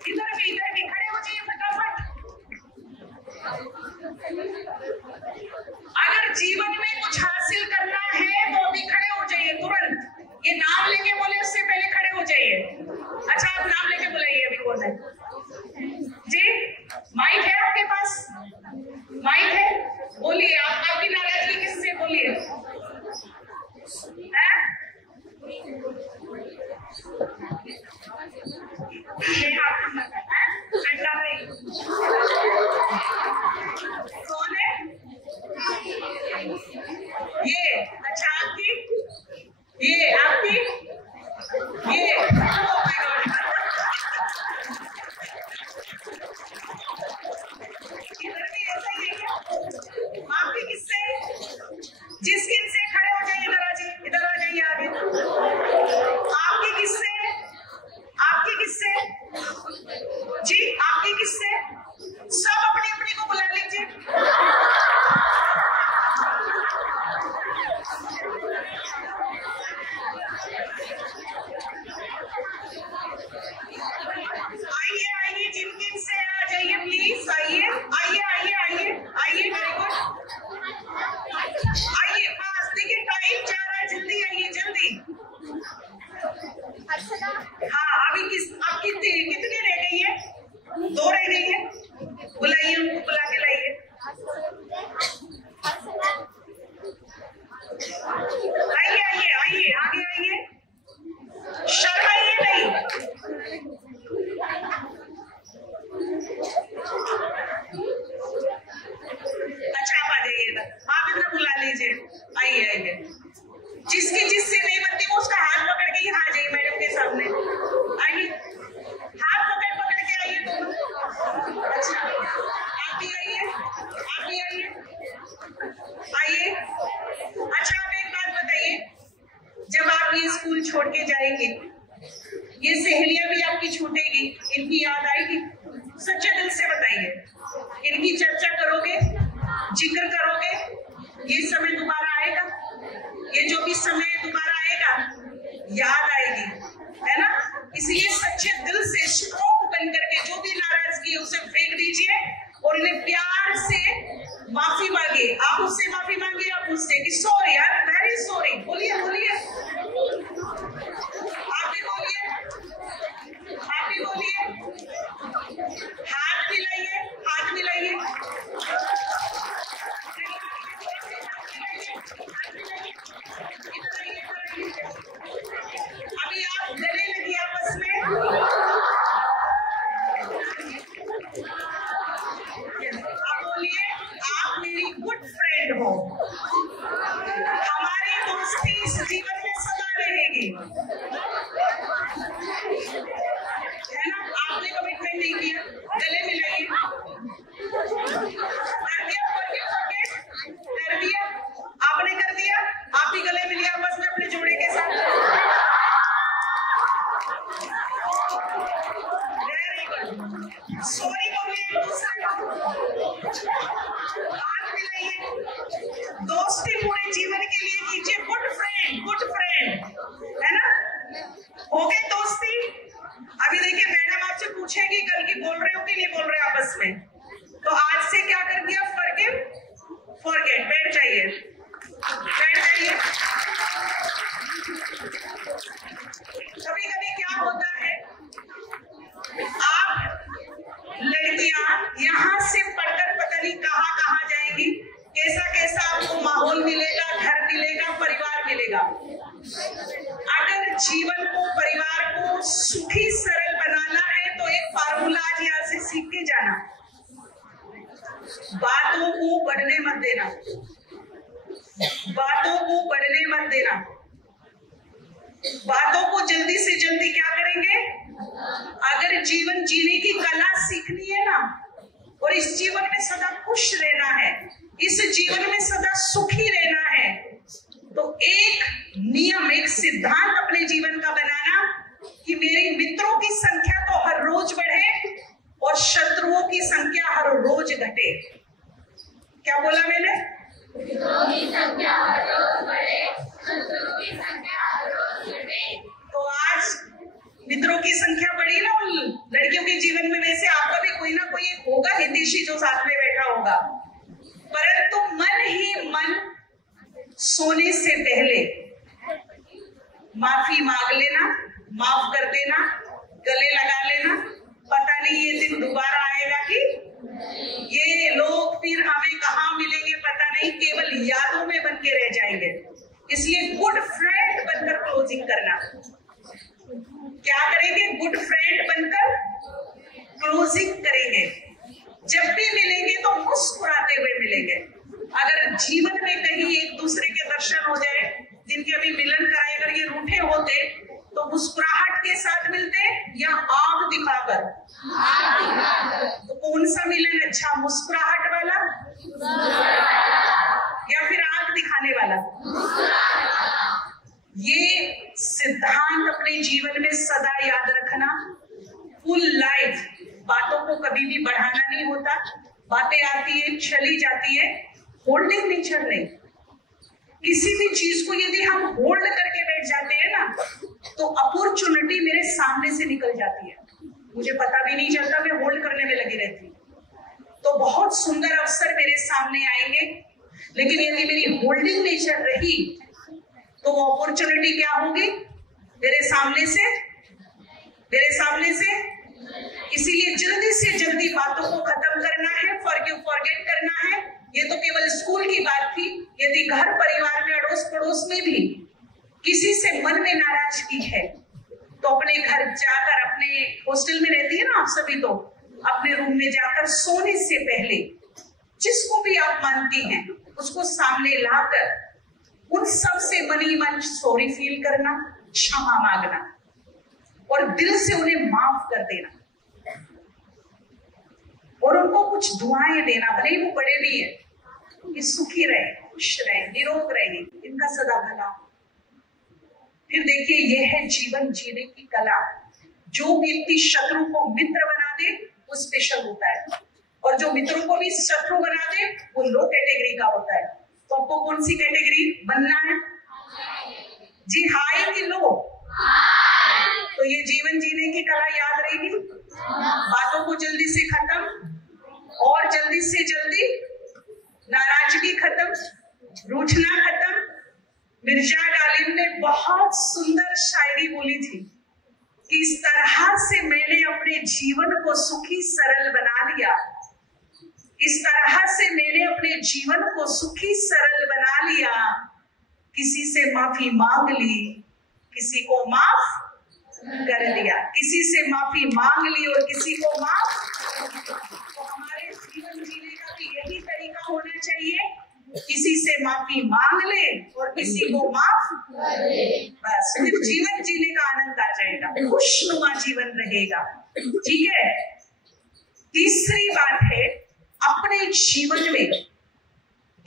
इधर भी खड़े हो जाइए फटाफट। अगर जीवन में कुछ हासिल करना है तो अभी खड़े हो जाइए तुरंत। ये नाम लेके बोले उससे पहले खड़े हो जाइए। अच्छा, आप नाम लेके बुलाइए अभी कौन है जी? माइक है आपके पास? माइक है, बोलिए। आप आपकी नाराजगी किससे? बोलिए। कौन है ये? अच्छा, आपकी, ये आपकी, ये oh my God। इधर भी ऐसा ही है क्या? आपकी किससे? जिस किससे? खड़े हो जाइए, इधर आ जाइए, इधर आ जाइए आगे। आपकी किससे? आपकी किससे जी? आपकी किससे? सब अपनी अपनी को बुला लीजिए। आइए आइए, जिन किन से आ जाइए प्लीज। आइए आइए आइए आइए आइए, वेरी गुड। आइए पास, देखिए टाइम जा रहा है, जल्दी आइए, जल्दी। हाँ, अभी आप कितनी रह गई है? 2 रह गई है। बुलाइए उनको, बुला के लाइए। आइए आइए आइए, आगे आइए, शर्माइए नहीं। अच्छा, आप आ जाइए इधर, आप इधर बुला लीजिए। आइए आइए, जिससे नहीं बनती वो उसका हाथ पकड़ के यहाँ आ जाइए मैडम के सामने। आइए, हाथ पकड़ के आइए दोनों। अच्छा, आप भी आइए, आप भी आइए, आइए। अच्छा, आप एक बात बताइए, जब आप ये स्कूल छोड़ के जाएंगे, ये सहेलियां भी आपकी छूटेगी, इनकी याद आएगी? सच्चे दिल से बताइए। इनकी चर्चा करोगे, जिक्र करोगे? ये समय दोबारा आएगा? ये जो भी समय दोबारा आएगा, याद आएगी, है ना? इसलिए सच्चे दिल से स्ट्रॉन्ग बन करके जो भी नाराजगी है उसे फेंक दीजिए और उन्हें प्यार से माफी मांगिए। आप उससे माफी मांगिए, आप उससे कि सॉरी यार, वेरी सॉरी। बोलिए बोलिए, आप भी बोलिए, आप भी बोलिए। हाथ मिलाइए, हाथ मिलाइए। अभी आप गले लगिए आपस में। आप बोलिए, आप मेरी गुड फ्रेंड हो, हमारी दोस्ती इस जीवन में सदा रहेगी, है ना? आपने कमिटमेंट नहीं किया, गले मिलाइए। कर दिया, आपने कर दिया, आप भी गले मिलिए आपस में अपने जोड़े गुड फ्रेंड, है ना? हो गए दोस्ती। अभी देखिए मैडम आपसे पूछेगी कल की बोल रहे हो कि नहीं बोल रहे आपस में, तो आज से क्या कर दिया? Forgive forget. बैठ जाइए, बैठ जाइए। कभी कभी क्या होता है, आप लड़कियां यहाँ से पढ़कर पता नहीं कहाँ कहाँ जाएंगी, कैसा कैसा आपको माहौल मिलेगा, घर मिलेगा, परिवार मिलेगा। अगर जीवन को, परिवार को सुखी सरल बनाना है तो एक फार्मूला आज यहाँ से सीख के जाना। बातों को बढ़ने मत देना, बातों को बढ़ने मत देना। बातों को जल्दी से जल्दी क्या करेंगे? अगर जीवन जीने की कला सीखनी है ना, और इस जीवन में सदा खुश रहना है, इस जीवन में सदा सुखी रहना है, तो एक नियम, एक सिद्धांत अपने जीवन का बनाना कि मेरे मित्रों की संख्या तो हर रोज बढ़े और शत्रुओं की संख्या हर रोज घटे। क्या बोला मैंने? मित्रों की संख्या हर रोज बढ़े, शत्रुओं की संख्या हर रोज घटे। तो आज मित्रों की संख्या बढ़ी ना उन लड़कियों के जीवन में, वैसे आपका भी कोई ना कोई एक होगा हितैषी जो साथ में बैठा होगा, परंतु मन ही मन सोने से पहले माफी मांग लेना, माफ कर देना, गले लगा लेना। पता नहीं ये दिन दोबारा आएगा कि ये लोग फिर हमें कहाँ मिलेंगे पता नहीं, केवल यादों में बन के रह जाएंगे। इसलिए गुड फ्रेंड बनकर क्लोजिंग करना। क्या करेंगे? गुड फ्रेंड बनकर क्लोजिंग करेंगे। जब भी मिलेंगे तो मुस्कुराते हुए मिलेंगे। अगर जीवन में कहीं एक दूसरे के दर्शन हो जाए, जिनके अभी मिलन कराए, अगर ये रूठे होते तो मुस्कुराहट के साथ मिलते या आंख दिखाकर? तो कौन सा मिलन अच्छा, मुस्कुराहट वाला या फिर आंख दिखाने वाला? ये सिद्धांत अपने जीवन में सदा याद रखना। फुल लाइफ बातों को कभी भी बढ़ाना नहीं होता। बातें आती है, चली जाती है, होल्डिंग नेचर नहीं। किसी भी चीज को यदि हम होल्ड करके बैठ जाते हैं ना, तो अपॉर्चुनिटी मेरे सामने से निकल जाती है, मुझे पता भी नहीं चलता, मैं होल्ड करने में लगी रहती हूँ। तो बहुत सुंदर अवसर मेरे सामने आएंगे, लेकिन यदि मेरी होल्डिंग नेचर रही तो वो अपॉर्चुनिटी क्या होगी? मेरे सामने से, मेरे सामने से। इसीलिए जल्दी से जल्दी बातों को खत्म करना है, फॉरगिव फॉरगेट करना है। ये तो केवल स्कूल की बात थी। यदि घर परिवार में, अड़ोस पड़ोस में भी किसी से मन में नाराजगी है, तो अपने घर जाकर, अपने हॉस्टल में रहती है ना आप सभी, तो अपने रूम में जाकर सोने से पहले जिसको भी आप मानती हैं उसको सामने लाकर उन सब से मन ही मन सॉरी फील करना, क्षमा मांगना और दिल से उन्हें माफ कर देना, और उनको कुछ दुआएं देना, भले ही वो बड़े भी है, कि सुखी रहे, खुश रहे, निरोग रहे, इनका सदा भला। फिर देखिए, ये है जीवन जीने की कला। जो व्यक्ति शत्रु को मित्र बना दे वो स्पेशल होता है, और जो मित्रों को भी शत्रु बना दे वो लो कैटेगरी का होता है। तो आपको कौन सी कैटेगरी बनना है जी? हाई कि लो? तो ये जीवन जीने की कला याद रहेगी। बातों को जल्दी से खत्म और जल्दी से जल्दी, नाराजगी खत्म, रूठना खत्म। मिर्जा गालिब ने बहुत सुंदर शायरी बोली थी कि इस तरह से मैंने अपने जीवन को सुखी सरल बना लिया, इस तरह से मैंने अपने जीवन को सुखी सरल बना लिया। किसी से माफी मांग ली, किसी को माफ कर दिया, किसी से माफी मांग ली और किसी को माफ। तो हमारे जीवन जीने का भी यही तरीका होना चाहिए, किसी से माफी मांग ले और किसी को माफ कर दे। बस फिर जीवन जीने का आनंद आ जाएगा, खुशनुमा जीवन रहेगा। ठीक है। तीसरी बात है, अपने जीवन में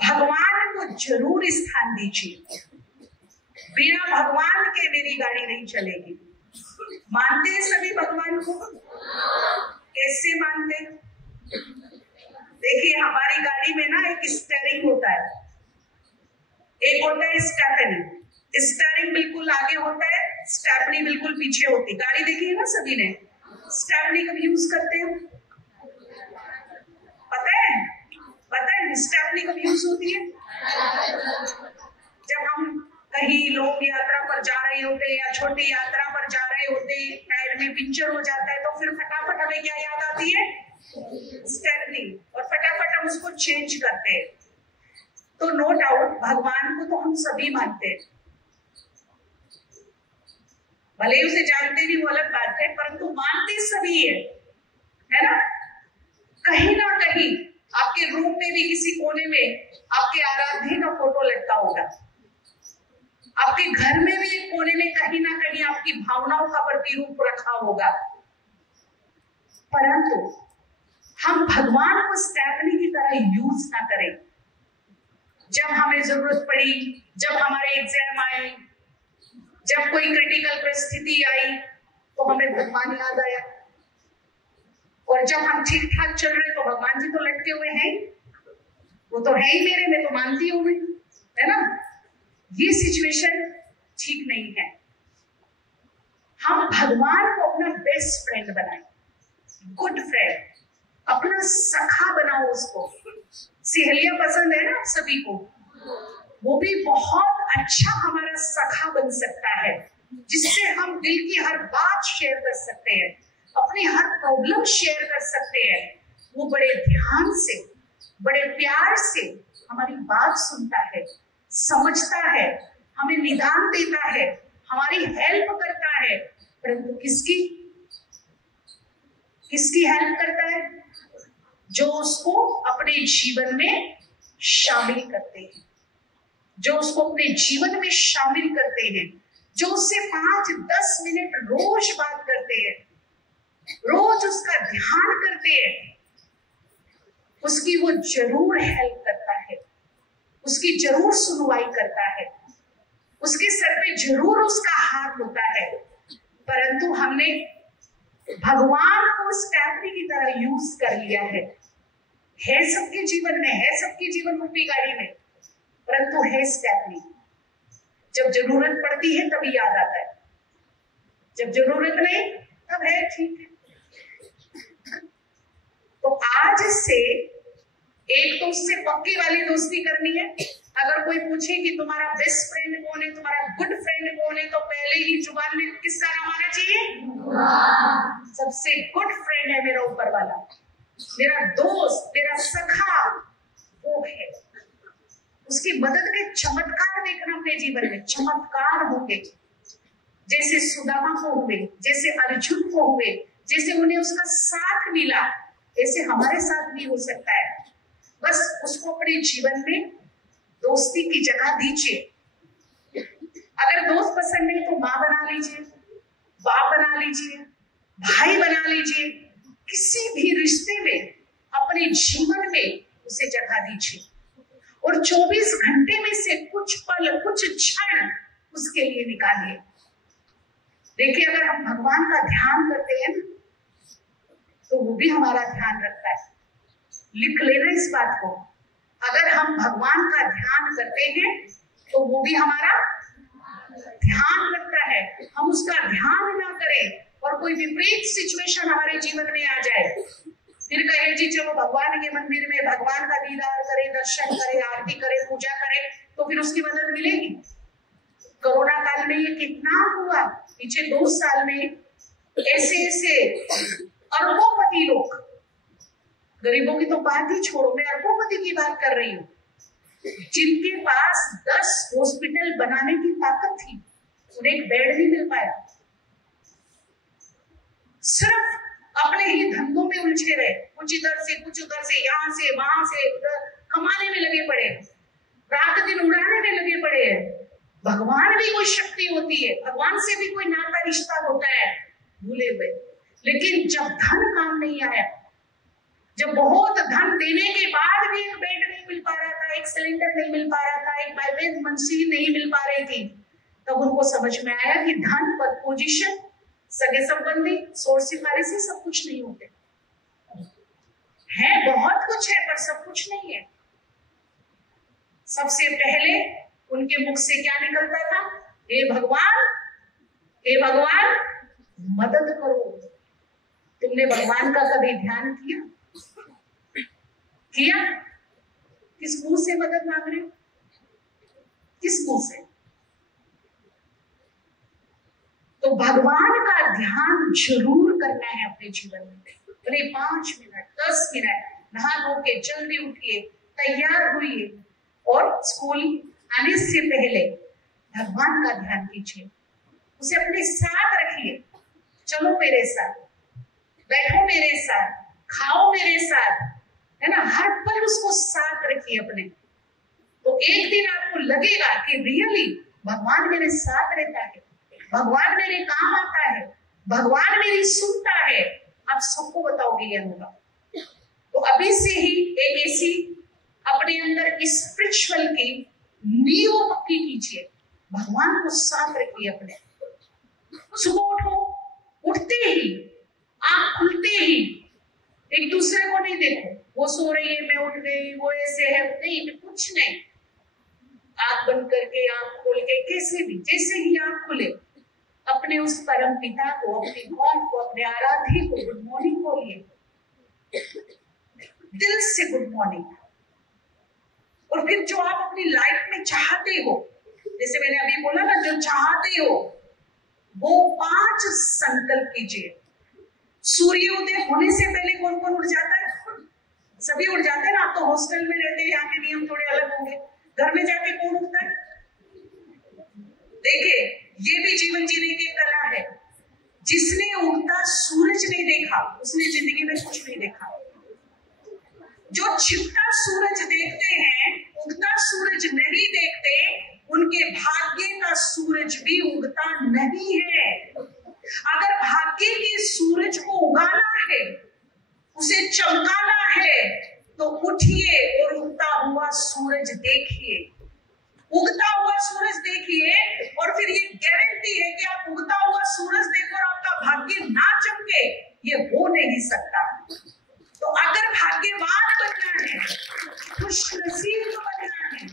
भगवान को जरूर स्थान दीजिए। बिना भगवान के मेरी गाड़ी नहीं चलेगी। मानते हैं सभी भगवान को? कैसे मानते? देखिए, हमारी गाड़ी में ना एक स्टीयरिंग होता है, एक होता है स्टेपनी। स्टीयरिंग बिल्कुल आगे होता है, स्टेपनी बिल्कुल पीछे होती है। गाड़ी देखी है ना सभी ने, स्टेपनी कब यूज करते हैं पता है? स्टेपनी कब यूज होती है? जब हम कहीं लॉन्ग यात्रा पर जा रहे होते या छोटी यात्रा पर जा रहे होते, टायर में पंचर हो जाता है, तो फिर फटाफट हमें क्या याद आती है? स्टेपनी, और फटाफट हम उसको चेंज करते हैं। तो नो डाउट भगवान को तो हम सभी मानते हैं, भले ही उसे जानते भी वो अलग बात है, परंतु मानते सभी है ना? कहीं ना कहीं आपके रूम में भी किसी कोने में आपके आराध्य का फोटो लटका होगा, आपके घर में भी एक कोने में कहीं ना कहीं आपकी भावनाओं का प्रतिरूप रखा होगा। परंतु हम भगवान को स्टेपनी की तरह यूज ना करें। जब हमें जरूरत पड़ी, जब हमारे एग्जाम आए, जब कोई क्रिटिकल परिस्थिति आई, तो हमें भगवान याद आया, और जब हम ठीक ठाक चल रहे तो भगवान जी तो लटके हुए हैं, वो तो है ही मेरे, मैं तो मानती हूँ, है ना? ये सिचुएशन ठीक नहीं है। हम भगवान को अपना बेस्ट फ्रेंड बनाएं, गुड फ्रेंड, अपना सखा बनाओ उसको। सहेलियां पसंद है ना सभी को, वो भी बहुत अच्छा हमारा सखा बन सकता है, जिससे हम दिल की हर बात शेयर कर सकते हैं, अपनी हर प्रॉब्लम शेयर कर सकते हैं। वो बड़े ध्यान से, बड़े प्यार से हमारी बात सुनता है, समझता है, हमें निदान देता है, हमारी हेल्प करता है। परंतु किसकी हेल्प करता है? जो उसको अपने जीवन में शामिल करते हैं, जो उसको अपने जीवन में शामिल करते हैं, जो उससे 5-10 मिनट रोज बात करते हैं, रोज उसका ध्यान करते हैं, उसकी वो जरूर हेल्प करता है, उसकी जरूर सुनवाई करता है, उसके सर पे जरूर उसका हाथ होता है। परंतु हमने भगवान को स्टेपनी की तरह यूज कर लिया है सबके जीवन में, है सबके जीवन रूपी गाड़ी में, परंतु है स्टेपनी। जब जरूरत पड़ती है तभी याद आता है, जब जरूरत नहीं तब है ठीक है। तो आज से एक तो उससे पक्की वाली दोस्ती करनी है। अगर कोई पूछे कि तुम्हारा बेस्ट फ्रेंड कौन है, तुम्हारा गुड फ्रेंड कौन है, तो पहले ही जुबान में किसका नाम आना चाहिए? सबसे गुड फ्रेंड है मेरा ऊपर वाला, मेरा दोस्त, मेरा सखा, वो है। उसकी मदद के चमत्कार देखना अपने जीवन में, चमत्कार होंगे, जैसे सुदामा को हुए, जैसे अर्जुन को हुए, जैसे उन्हें उसका साथ मिला, ऐसे हमारे साथ भी हो सकता है। बस उसको अपने जीवन में दोस्ती की जगह दीजिए। अगर दोस्त पसंद नहीं तो माँ बना लीजिए, बाप बना लीजिए, भाई बना लीजिए, किसी भी रिश्ते में अपने जीवन में उसे जगह दीजिए, और 24 घंटे में से कुछ पल, कुछ क्षण उसके लिए निकालिए। देखिए, अगर हम भगवान का ध्यान करते हैं तो वो भी हमारा ध्यान रखता है। लिख लेना इस बात को, अगर हम भगवान का ध्यान करते हैं तो वो भी हमारा ध्यान रखता है। हम उसका ध्यान ना करें और कोई विपरीत सिचुएशन हमारे जीवन में आ जाए, फिर कहे जी चलो भगवान के मंदिर में भगवान का दीदार करे, दर्शन करे, आरती करे, पूजा करे, तो फिर उसकी मदद मिलेगी। कोरोना काल में ये कितना हुआ, पीछे 2 साल में ऐसे अरबोपति लोग, गरीबों की तो बात ही छोड़ो, मैं अरबोपति की बात कर रही हूँ, जिनके पास 10 हॉस्पिटल बनाने की ताकत थी, उन्हें एक बेड नहीं मिल पाया। सिर्फ अपने ही धंधों में उलझे रहे, कुछ इधर से कुछ उधर से, यहाँ से वहां से उधर, कमाने में लगे पड़े, रात दिन उड़ाने में लगे पड़े हैं। भगवान भी कोई शक्ति होती है, भगवान से भी कोई नाता रिश्ता होता है, भूले हुए। लेकिन जब धन काम नहीं आया, जब बहुत धन देने के बाद भी एक बेड नहीं मिल पा रहा था, एक सिलेंडर नहीं मिल पा रहा था, एक बाइपेज मशीन नहीं मिल पा रही थी, तब उनको समझ में आया कि धन, पद, पोजीशन, सगे संबंधी, सोर्स सिफारिशी सब कुछ नहीं होते है। बहुत कुछ है पर सब कुछ नहीं है। सबसे पहले उनके मुख से क्या निकलता था? हे भगवान, हे भगवान मदद करो। तुमने भगवान का कभी ध्यान किया? किस मुंह से मदद मांग रहे हो? किस मुंह से? तो भगवान का ध्यान जरूर करना है अपने जीवन में। भले 5 मिनट 10 मिनट नहा धो के जल्दी उठिए, तैयार हुई और स्कूल आने से पहले भगवान का ध्यान कीजिए, उसे अपने साथ रखिए। चलो मेरे साथ, बैठो मेरे साथ, खाओ मेरे साथ, है ना, हर पल उसको साथ रखिए अपने। तो एक दिन आपको लगेगा कि रियली भगवान मेरे साथ रहता है, भगवान मेरे काम आता है, भगवान मेरी सुनता है। आप सबको बताओगे ये अनुभव। तो अभी से ही एक ऐसी अपने अंदर स्पिरिचुअल की नींव पक्की कीजिए, भगवान को साथ रखिए अपने। सुबह उठो, उठते ही, आंख खुलते ही एक दूसरे को नहीं देखो, वो सो रही है मैं उठ गई, वो ऐसे है, नहीं, कुछ नहीं। आंख बंद करके, आंख खोल के, कैसे भी, जैसे ही आंख खुले अपने उस परम पिता को, अपने गॉड को, अपने आराध्य को गुड मॉर्निंग बोलिए, दिल से गुड मॉर्निंग। और फिर जो आप अपनी लाइफ में चाहते हो, जैसे मैंने अभी बोला ना, जो चाहते हो वो 5 संकल्प कीजिए। सूर्योदय होने से पहले कौन कौन उठ जाता है? सभी उठ जाते हैं ना। आप तो हॉस्टल में रहते हैं, यहाँ के नियम थोड़े अलग होंगे। घर में जाके कौन उठता है? देखिए, ये भी जीवन जीने की कला है। जिसने उगता सूरज नहीं देखा, उसने जिंदगी में कुछ नहीं देखा। जो छिपता सूरज देखते हैं, उगता सूरज नहीं देखते, उनके भाग्य का सूरज भी उगता नहीं है। अगर भाग्य के सूरज को उगाना है, उसे चमकाना है, तो उठिए और उगता हुआ सूरज देखिए। उगता हुआ सूरज देखिए, और फिर ये गारंटी है कि आप उगता हुआ सूरज देखकर आपका भाग्य ना चमके, ये हो नहीं सकता। तो अगर भाग्यवान बनना है, खुशनसीब बनना है,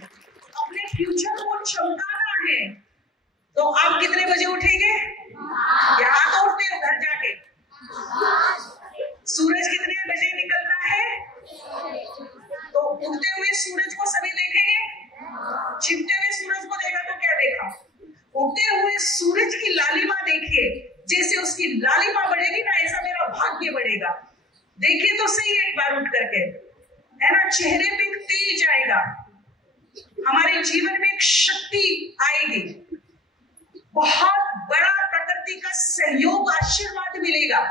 अपने फ्यूचर को चमकाना है, तो आप कितने बजे उठेंगे? यहाँ तो उठते हो, घर जाके सूरज कितने बजे निकलता है? तो उगते हुए सूरज को सभी देखेंगे। छिपते हुए सूरज को देखा तो क्या देखा? उगते हुए सूरज की लालिमा देखिए। जैसे उसकी लालिमा बढ़ेगी ना, ऐसा मेरा भाग्य बढ़ेगा। देखिए तो सही एक बार उठ करके, है ना, चेहरे पे तेज आएगा, हमारे जीवन में एक शक्ति आएगी, बहुत बड़ा प्रकृति का सहयोग, आशीर्वाद मिलेगा।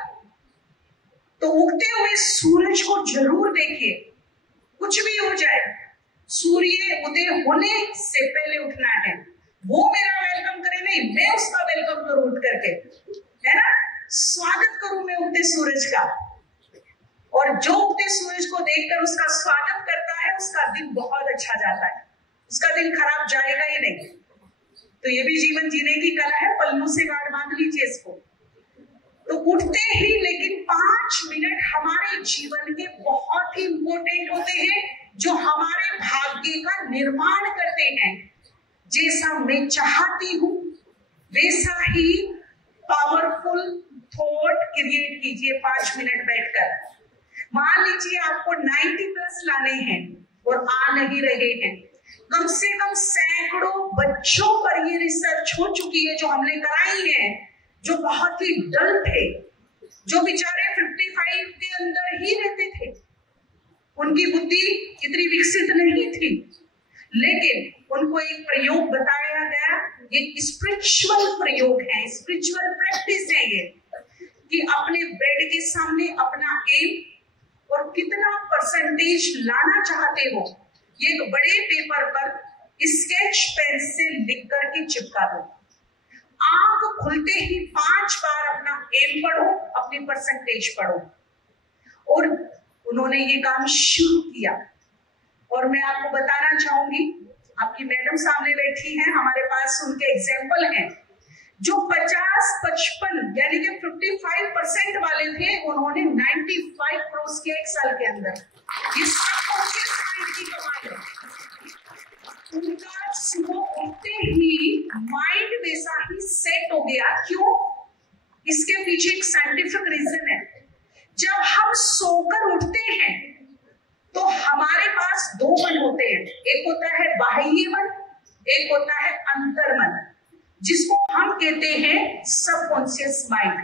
तो उगते हुए सूरज को जरूर देखिए। कुछ भी हो जाए, सूर्य उदय होने से पहले उठना है। वो मेरा वेलकम करे नहीं, मैं उसका वेलकम करूं उठ करके, है ना, स्वागत करूं मैं उगते सूरज का। और जो उगते सूरज को देखकर उसका स्वागत करता है, उसका दिन बहुत अच्छा जाता है, उसका दिन खराब जाएगा ही नहीं। तो ये भी जीवन जीने की कला है। पल्लू से गाड़ बांध लीजिए इसको। तो उठते ही लेकिन 5 मिनट हमारे जीवन के बहुत ही इंपॉर्टेंट होते हैं, जो हमारे भाग्य का निर्माण करते हैं। जैसा मैं चाहती हूँ वैसा ही पावरफुल थॉट क्रिएट कीजिए 5 मिनट बैठकर। मान लीजिए आपको 90+ लाने हैं और आ नहीं रहे हैं, कम से कम सैकड़ों बच्चों पर ये रिसर्च हो चुकी है जो हमने कराई है, जो बहुत ही डल थे, जो बेचारे 55 के अंदर ही रहते थे, उनकी बुद्धि इतनी विकसित नहीं थी, लेकिन उनको एक प्रयोग बताया गया। ये स्पिरिचुअल प्रयोग है, स्पिरिचुअल प्रैक्टिस है ये, कि अपने बेड के सामने अपना एम और कितना परसेंटेज लाना चाहते हो, ये एक बड़े पेपर पर स्केच पेन से लिख करके चिपका दो। आंख खुलते ही 5 बार अपना एम पढ़ो, अपनी परसेंटेज पढ़ो। और उन्होंने ये काम शुरू किया। और मैं आपको बताना चाहूंगी, आपकी मैडम सामने बैठी हैं, हमारे पास उनके एग्जाम्पल हैं, जो 50-55 यानी कि 55% वाले थे, उन्होंने 95 क्रॉस किया 1 साल के अंदर। ये सब उनके साइड की कमाई है। उनका सुबह उठते ही माइंड वैसा ही सेट हो गया। क्यों? इसके पीछे एक साइंटिफिक रीजन है। जब हम सोकर उठते हैं तो हमारे पास दो मन होते हैं, एक होता है बाह्य मन, एक होता है अंतर्मन, जिसको हम कहते हैं सबकॉन्शियस माइंड।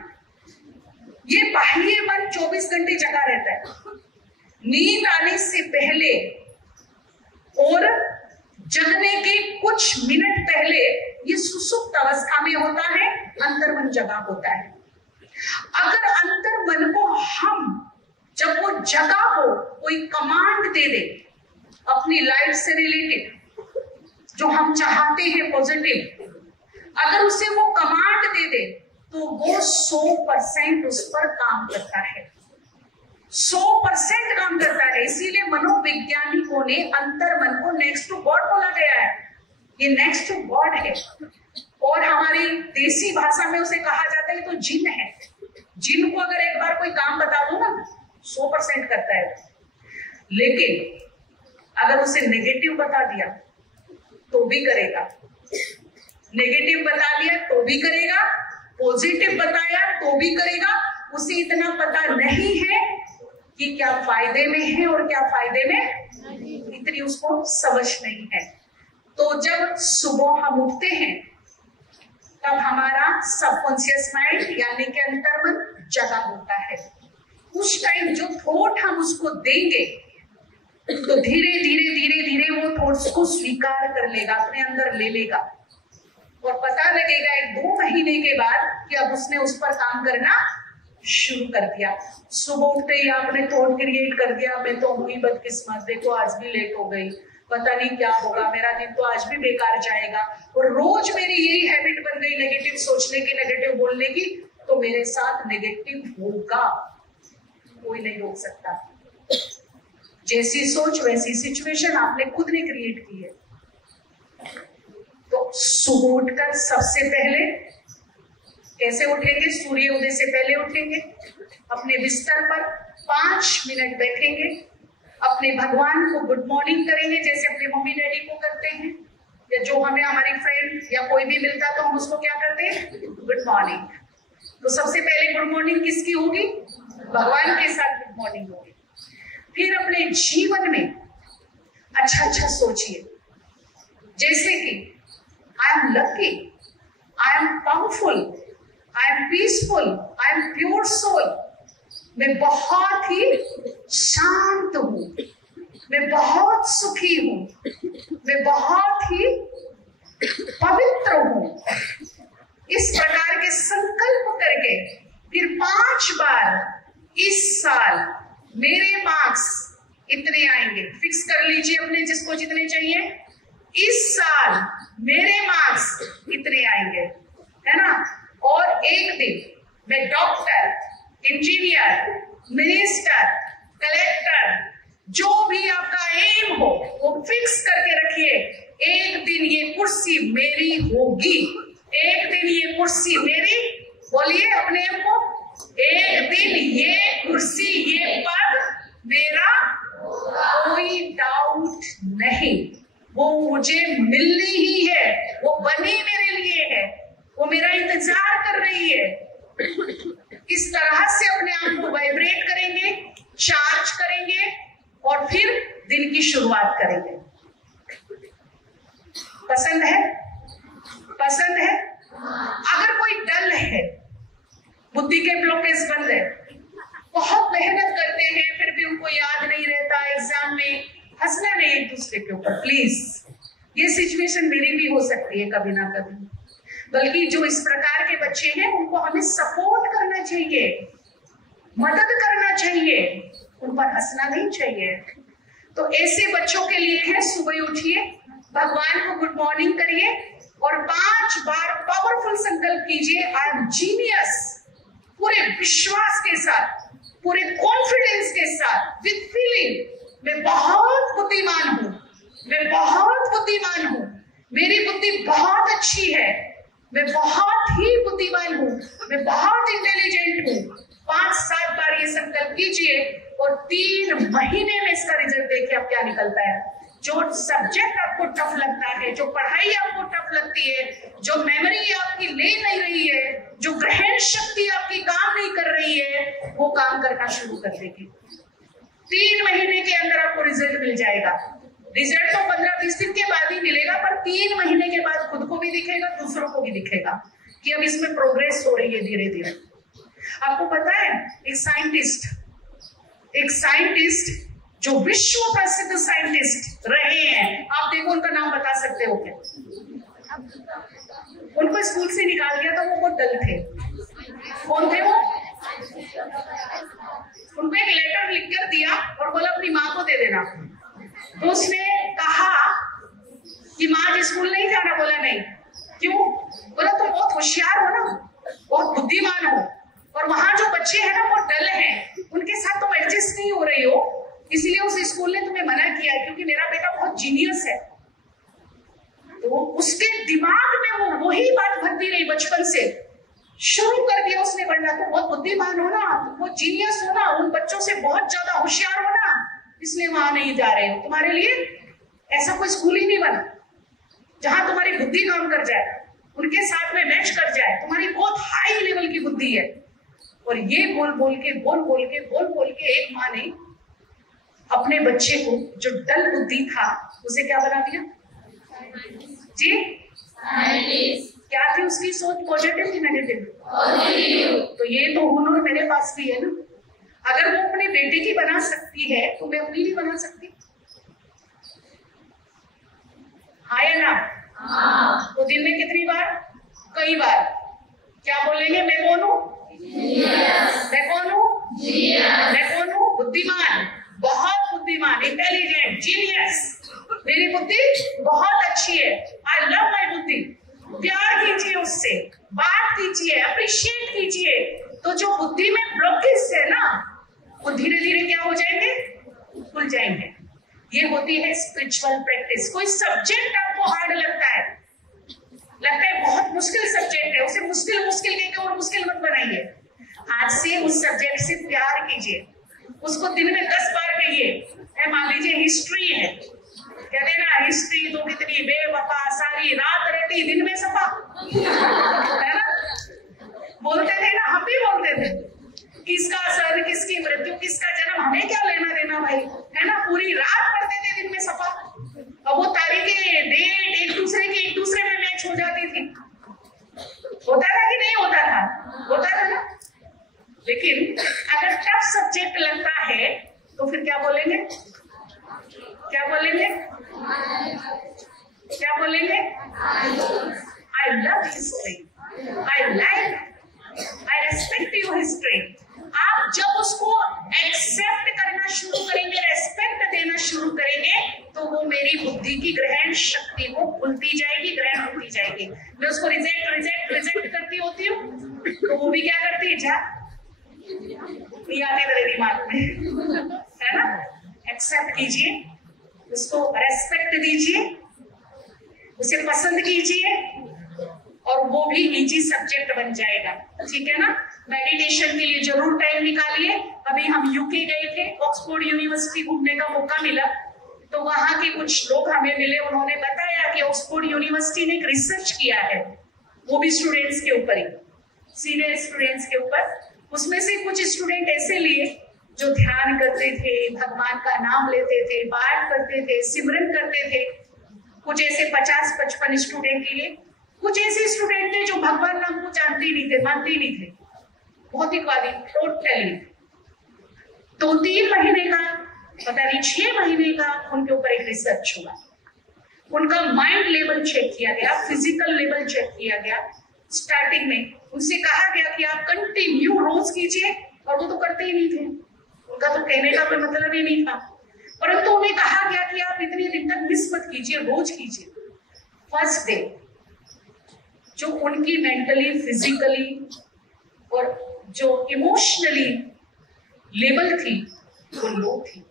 ये बाह्य मन 24 घंटे जगा रहता है। नींद आने से पहले और जगने के कुछ मिनट पहले ये सुसुप्त अवस्था में होता है, अंतर्मन जगा होता है। अगर अंतर्मन को हम जब वो जगा हो कोई कमांड दे दे अपनी लाइफ से रिलेटेड, जो हम चाहते हैं पॉजिटिव, अगर उसे वो कमांड दे दे तो वो 100% उस पर काम करता है, 100% काम करता है। इसीलिए मनोवैज्ञानिकों ने अंतर्मन को नेक्स्ट टू गॉड बोला गया है। ये नेक्स्ट टू गॉड है और हमारी देसी भाषा में उसे कहा जाता है तो जिन है। जिन को अगर एक बार कोई काम बता दो ना 100% करता है, लेकिन अगर उसे नेगेटिव बता दिया तो भी करेगा, नेगेटिव बता दिया तो भी करेगा, पॉजिटिव बताया तो भी करेगा। उसे इतना पता नहीं है कि क्या फायदे में है और क्या फायदे में, इतनी उसको समझ नहीं है। तो जब सुबह हम उठते हैं तब हमारा सबकॉन्शियस माइंड यानी कि अंतर्मन जगा होता है। उस टाइम जो थॉट हम उसको देंगे तो धीरे धीरे धीरे धीरे वो थॉट्स को स्वीकार कर लेगा, अपने अंदर ले लेगा और पता लगेगा 1-2 महीने के बाद कि अब उसने उस पर काम करना शुरू कर दिया। सुबह उठते ही आपने थॉट क्रिएट कर दिया, मैं तो हुई बदकिस्मत, देखो आज भी लेट हो गई, पता नहीं क्या होगा, मेरा दिन तो आज भी बेकार जाएगा। और रोज मेरी यही हैबिट बन गई नेगेटिव सोचने की, नेगेटिव बोलने की, तो मेरे साथ नेगेटिव होगा, कोई नहीं रोक सकता। जैसी सोच वैसी सिचुएशन आपने खुद ने क्रिएट की है। तो सुबह उठकर सबसे पहले कैसे उठेंगे? सूर्य उदय से पहले उठेंगे, अपने बिस्तर पर 5 मिनट बैठेंगे, अपने भगवान को गुड मॉर्निंग करेंगे जैसे अपने मम्मी डैडी को करते हैं, या जो हमें हमारी फ्रेंड या कोई भी मिलता तो हम उसको क्या करते हैं? Good morning. तो सबसे पहले गुड मॉर्निंग किसकी होगी? भगवान के साथ गुड मॉर्निंग होगी। फिर अपने जीवन में अच्छा अच्छा सोचिए, जैसे कि I am lucky, I am powerful, I am peaceful, I am pure soul, मैं बहुत ही शांत हूं, मैं बहुत सुखी हूं, मैं बहुत ही पवित्र हूं। इस प्रकार के संकल्प करके फिर 5 बार इस साल मेरे मार्क्स इतने आएंगे, फिक्स कर लीजिए अपने जिसको जितने चाहिए, इस साल मेरे मार्क्स इतने आएंगे, है ना। और एक दिन मैं डॉक्टर, इंजीनियर, मिनिस्टर, कलेक्टर, जो भी आपका एम हो वो फिक्स करके रखिए। एक दिन ये कुर्सी मेरी होगी, एक दिन ये कुर्सी मेरी, बोलिए अपने एम को, एक दिन ये कुर्सी, ये पद मेरा, कोई डाउट नहीं, वो मुझे मिलनी ही है, वो बनी मेरे लिए है, वो मेरा इंतजार कर रही है। इस तरह से अपने आप को वाइब्रेट करेंगे, चार्ज करेंगे और फिर दिन की शुरुआत करेंगे। पसंद है? पसंद है? अगर कोई डल है, बुद्धि के ब्लॉकेज बन गए, बहुत मेहनत करते हैं फिर भी उनको याद नहीं रहता, एग्जाम में हंसना नहीं एक दूसरे के ऊपर, प्लीज। ये सिचुएशन मेरी भी हो सकती है कभी ना कभी, बल्कि जो इस प्रकार के बच्चे हैं उनको हमें सपोर्ट करना चाहिए, मदद करना चाहिए, उन पर हंसना नहीं चाहिए। तो ऐसे बच्चों के लिए है, सुबह उठिए, भगवान को गुड मॉर्निंग करिए और 5 बार पावरफुल संकल्प कीजिए, आई एम जीनियस, पूरे विश्वास के साथ, पूरे कॉन्फिडेंस के साथ, विद फीलिंग, मैं बहुत बुद्धिमान हूं, मैं बहुत बुद्धिमान हूं, मेरी बुद्धि बहुत अच्छी है, मैं बहुत ही बुद्धिमान हूं, मैं बहुत इंटेलिजेंट हूं। 5-7 बार ये संकल्प कीजिए और 3 महीने में इसका रिजल्ट देखिए अब क्या निकलता है। जो सब्जेक्ट आपको टफ लगता है, जो पढ़ाई आपको टफ लगती है, जो मेमोरी आपकी ले नहीं रही है, जो ग्रहण शक्ति आपकी काम नहीं कर रही है, वो काम करना शुरू कर देगी। 3 महीने के अंदर आपको रिजल्ट मिल जाएगा। रिजल्ट तो 15-20 दिन के बाद ही मिलेगा, पर 3 महीने के बाद खुद को भी दिखेगा, दूसरों को भी दिखेगा कि अब इसमें प्रोग्रेस हो रही है धीरे धीरे। आपको पता है एक साइंटिस्ट जो विश्व प्रसिद्ध साइंटिस्ट रहे हैं, आप देखो उनका नाम बता सकते हो क्या? उनको स्कूल से निकाल दिया था, वो बहुत डल थे। कौन थे वो? उनको एक लेटर लिखकर दिया और बोला अपनी माँ को दे देना। तो उसने कहा कि माँ आज स्कूल नहीं जाना। बोला नहीं। क्यों? बोला तुम बहुत होशियार हो ना, बहुत बुद्धिमान हो, और वहां जो बच्चे हैं ना वो डल हैं, उनके साथ तुम एडजस्ट नहीं हो रही हो, इसलिए उस स्कूल ने तुम्हें मना किया है, क्योंकि मेरा बेटा बहुत जीनियस है। तो उसके दिमाग में वो वही बात भरती रही बचपन से, शुरू कर दिया उसने पढ़ना। तो बहुत बुद्धिमान हो ना, वो जीनियस हो ना, उन बच्चों से बहुत ज्यादा होशियार हो ना, इसलिए वहां नहीं जा रहे हो। तुम्हारे लिए ऐसा कोई स्कूल ही नहीं बना जहां तुम्हारी बुद्धि काम कर जाए, उनके साथ में मैच कर जाए, तुम्हारी बहुत हाई लेवल की बुद्धि है। और ये बोल बोल के एक माँ ने अपने बच्चे को जो डल बुद्धि था उसे क्या बना दिया जी? क्या थी उसकी सोच? पॉजिटिव कि नेगेटिव? तो ये तो हुनर मेरे पास भी है ना। अगर वो अपने बेटे की बना सकती है तो मैं अपनी नहीं बना सकती? हाँ या ना? तो दिन में कितनी बार? कई बार। क्या बोलेंगे? मैं कौन हूँ? मैं कौन हूँ? मैं कौन हूँ? बुद्धिमान, बहुत बुद्धिमान, इंटेलिजेंट, जीनियस। मेरी बुद्धि बहुत अच्छी है। आई लव माई बुद्धि। प्यार कीजिए उससे, बात कीजिए, अप्रिशिएट कीजिए। तो जो बुद्धि में ब्लॉकेज है ना, वो धीरे धीरे क्या हो जाएंगे? खुल जाएंगे। ये होती है स्पिरिचुअल प्रैक्टिस। कोई सब्जेक्ट आपको हार्ड लगता है बहुत मुश्किल सब्जेक्ट है, उसे मुश्किल कहकर और मुश्किल मत बनाइए। आज से उस सब्जेक्ट से प्यार कीजिए, उसको दिन में 10 बार कहिए। मान लीजिए हिस्ट्री है, कहते ना हिस्ट्री तो कितनी बेवफा, सारी रात रहती दिन में सफा, है ना? बोलते थे ना, हम भी बोलते थे, किसका सर, किसकी मृत्यु, किसका जन्म, हमें क्या लेना देना भाई, है ना? पूरी रात पढ़ते थे दिन में सफा। अब वो तारीखें, डेट एक दूसरे में मैच हो जाती थी। होता था कि नहीं होता था? होता था ना। लेकिन अगर टफ सब्जेक्ट लगता है तो फिर क्या बोलेंगे? क्या बोलेंगे? क्या बोलेंगे? I love history, I respect your history. आप जब उसको एक्सेप्ट करना शुरू करेंगे, रेस्पेक्ट देना शुरू करेंगे, तो वो मेरी बुद्धि की ग्रहण शक्ति को खुलती जाएगी, ग्रहण होती जाएगी। मैं उसको रिजेक्ट करती होती हूँ, तो वो भी क्या करती है? जा नहीं आते मेरे दिमाग में, है ना? एक्सेप्ट कीजिए, उसको रेस्पेक्ट दीजिए, उसे पसंद कीजिए, और वो भी इजी सब्जेक्ट बन जाएगा। ठीक है ना? मेडिटेशन के लिए जरूर टाइम निकालिए। अभी हम यूके गए थे, ऑक्सफोर्ड यूनिवर्सिटी घूमने का मौका मिला, तो वहां के कुछ लोग हमें मिले, उन्होंने बताया कि ऑक्सफोर्ड यूनिवर्सिटी ने एक रिसर्च किया है, वो भी स्टूडेंट्स के ऊपर ही, सीनियर स्टूडेंट्स के ऊपर। उसमें से कुछ स्टूडेंट ऐसे लिए जो ध्यान करते थे, भगवान का नाम लेते थे, पाठ करते थे, सिमरन करते थे। कुछ ऐसे 50-55 स्टूडेंट लिए। कुछ ऐसे स्टूडेंट थे जो भगवान नाम को जानते ही नहीं थे, मानते ही नहीं थे, भौतिकवादी टोटली। 2-3 महीने का, पता नहीं 6 महीने का उनके ऊपर एक रिसर्च हुआ। उनका माइंड लेवल चेक किया गया, फिजिकल लेवल चेक किया गया। स्टार्टिंग में उनसे कहा गया कि आप कंटिन्यू रोज कीजिए, और वो तो करते ही नहीं थे, उनका तो कहने का कोई मतलब ही नहीं था। परंतु उन्हें कहा गया कि आप इतने दिन तक मिस मत कीजिए, रोज कीजिए। फर्स्ट डे जो उनकी मेंटली, फिजिकली और जो इमोशनली लेवल थी वो लो थी,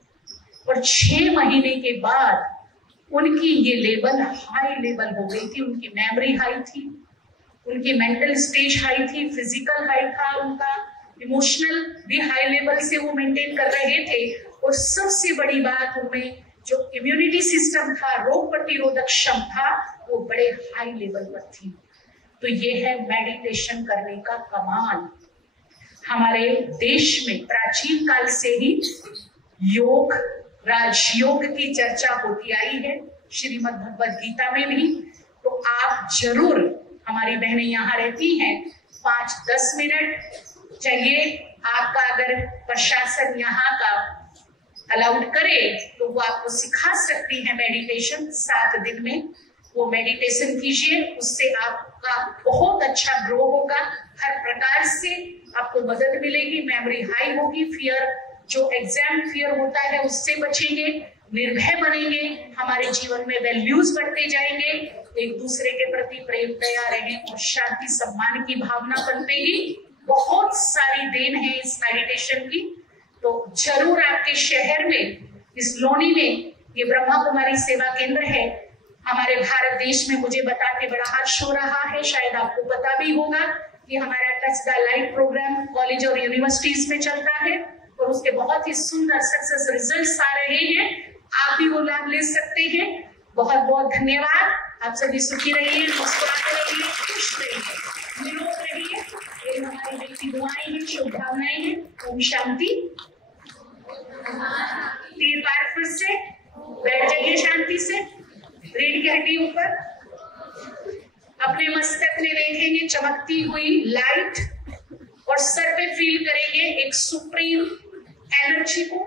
और 6 महीने के बाद उनकी ये लेवल हाई लेवल हो गई थी। उनकी मेमोरी हाई थी, उनकी मेंटल स्टेज हाई थी, फिजिकल हाई था उनका, इमोशनल भी हाई लेवल से वो मेंटेन कर रहे थे। और सबसे बड़ी बात, उनमें जो इम्यूनिटी सिस्टम था, रोग प्रतिरोधक क्षमता, वो बड़े हाई लेवल पर थी। तो ये है मेडिटेशन करने का कमाल। हमारे देश में प्राचीन काल से ही योग, राजयोग की चर्चा होती आई है, श्रीमद् भगवद गीता में भी। तो आप जरूर, हमारी बहनें यहाँ रहती हैं, 5-10 मिनट चाहिए आपका, अगर प्रशासन यहाँ का अलाउड करे तो वो आपको सिखा सकती है मेडिटेशन। 7 दिन में वो मेडिटेशन कीजिए, उससे आपका बहुत अच्छा ग्रो होगा। हर प्रकार से आपको मदद मिलेगी, मेमोरी हाई होगी, फियर, जो एग्जाम फियर होता है उससे बचेंगे, निर्भय बनेंगे, हमारे जीवन में वैल्यूज बढ़ते जाएंगे, एक दूसरे के प्रति प्रेम, दया रहें और शांति सम्मान की भावना पनपेगी। बहुत सारी देन है इस मेडिटेशन की। तो जरूर आपके शहर में, इस लोनी में, ये ब्रह्मा कुमारी सेवा केंद्र है। हमारे भारत देश में मुझे बता के बड़ा हर्ष हो रहा है, शायद आपको पता भी होगा कि हमारा touch the light program college और यूनिवर्सिटीज में चलता है और उसके बहुत ही सुंदर सक्सेस रिजल्ट्स आ रहे हैं। आप भी वो लाभ ले सकते हैं। बहुत बहुत धन्यवाद। आप सभी सुखी रहिए, मुस्कुराते रहिए, खुश रहिए, निरोग रहिए। ये हमारी दिल की दुआएं हैं, शुभकामनाएं हैं। ओम शांति। 3 बार फिर से बैठ जाइए शांति से, रीढ़ की हड्डी ऊपर। अपने मस्तक में देखेंगे चमकती हुई लाइट और सर पे फील करेंगे एक सुप्रीम एनर्जी को।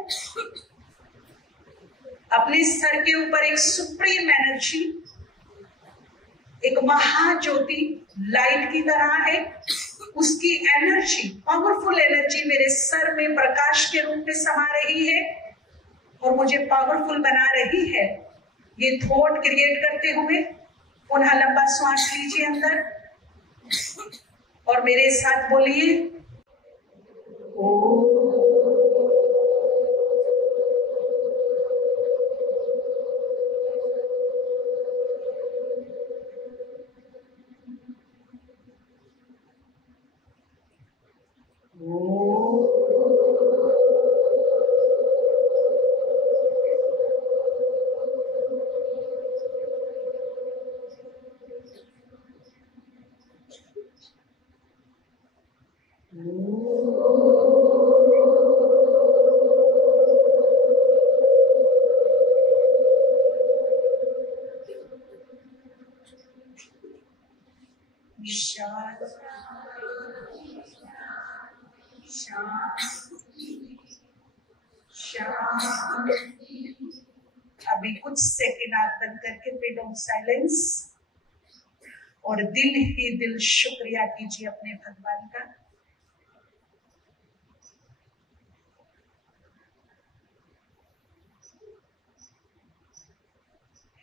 अपने सर के ऊपर एक सुप्रीम एनर्जी, एक महाज्योति लाइट की तरह है, उसकी एनर्जी, पावरफुल एनर्जी मेरे सर में प्रकाश के रूप में समा रही है और मुझे पावरफुल बना रही है। ये थॉट क्रिएट करते हुए पुनः लंबा श्वास लीजिए अंदर और मेरे साथ बोलिए ओम। अभी कुछ सेकंड आंख बंद करके पिन ऑफ साइलेंस और दिल ही दिल शुक्रिया कीजिए अपने भगवान का।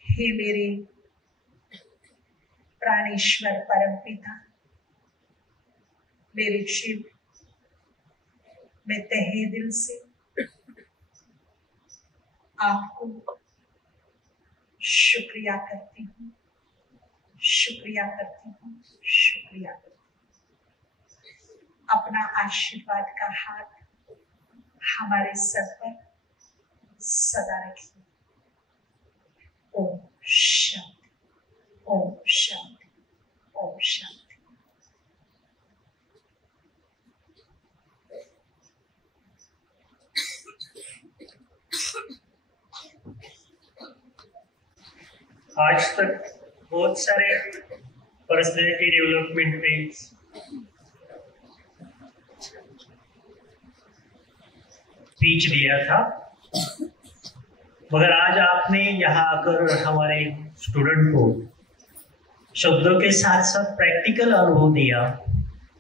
हे मेरे प्राणेश्वर परम पिता, मेरे शिव, मैं तहे दिल से आपको शुक्रिया करती हूँ, शुक्रिया करती हूँ, शुक्रिया करती हूँ। अपना आशीर्वाद का हाथ हमारे सर पर सदा रखिए। ओम शांति, ओम शांति, ओम शांति। आज तक बहुत सारे पर्सनैलिटी डेवलपमेंट पे स्पीच दिया था, मगर आज आपने यहाँ आकर हमारे स्टूडेंट को शब्दों के साथ साथ प्रैक्टिकल अनुभव दिया,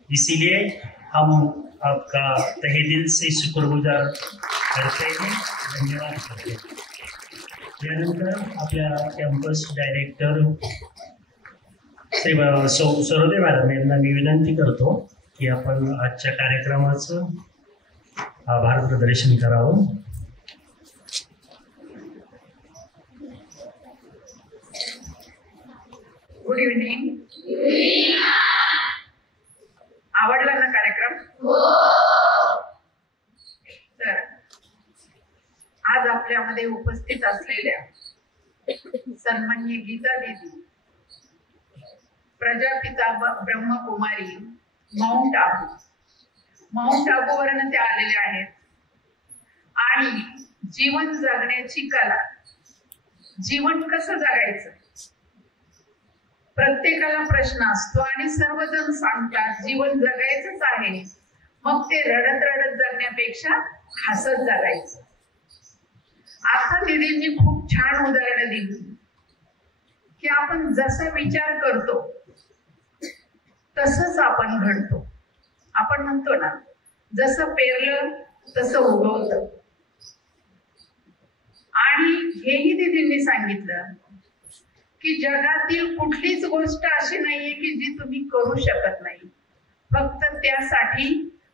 इसीलिए हम आपका तहे दिल से शुक्रगुजार करते हैं, धन्यवाद करते हैं। त्यानंतर आपल्या campus director Shri Sarode madam यांना मी विनंती करतो की आपण आजच्या कार्यक्रमाचं आभार प्रदर्शन करावं। Good evening. आवडला ना कार्यक्रम? तर आज आपल्या आपल्यामध्ये उपस्थित असलेल्या सन्माननीय गीता दीदी, प्रजापिता ब्रह्मकुमारी माउंट आबूवरनं ते आलेले आहेत आणि जीवन जगण्याची कला, जीवन कसं जगायचं प्रत्येकाला प्रश्न असतो आणि सर्वजण सांगतात जीवन जगायचंच आहे, मग ते रडत रडत जगण्यापेक्षा हसत जगायचं. आता दीदींनी खूप छान उदाहरणं दिली की आपण जसा विचार करतो तसंच आपण घडतो. आपण म्हणतो ना, जसं पेरलं तसं उगवतं. आणि हेही दीदींनी सांगितलं की जगातील कुठलीच गोष्ट अशी नाहीये की जी तुम्ही करू शकत नाही, फक्त त्यासाठी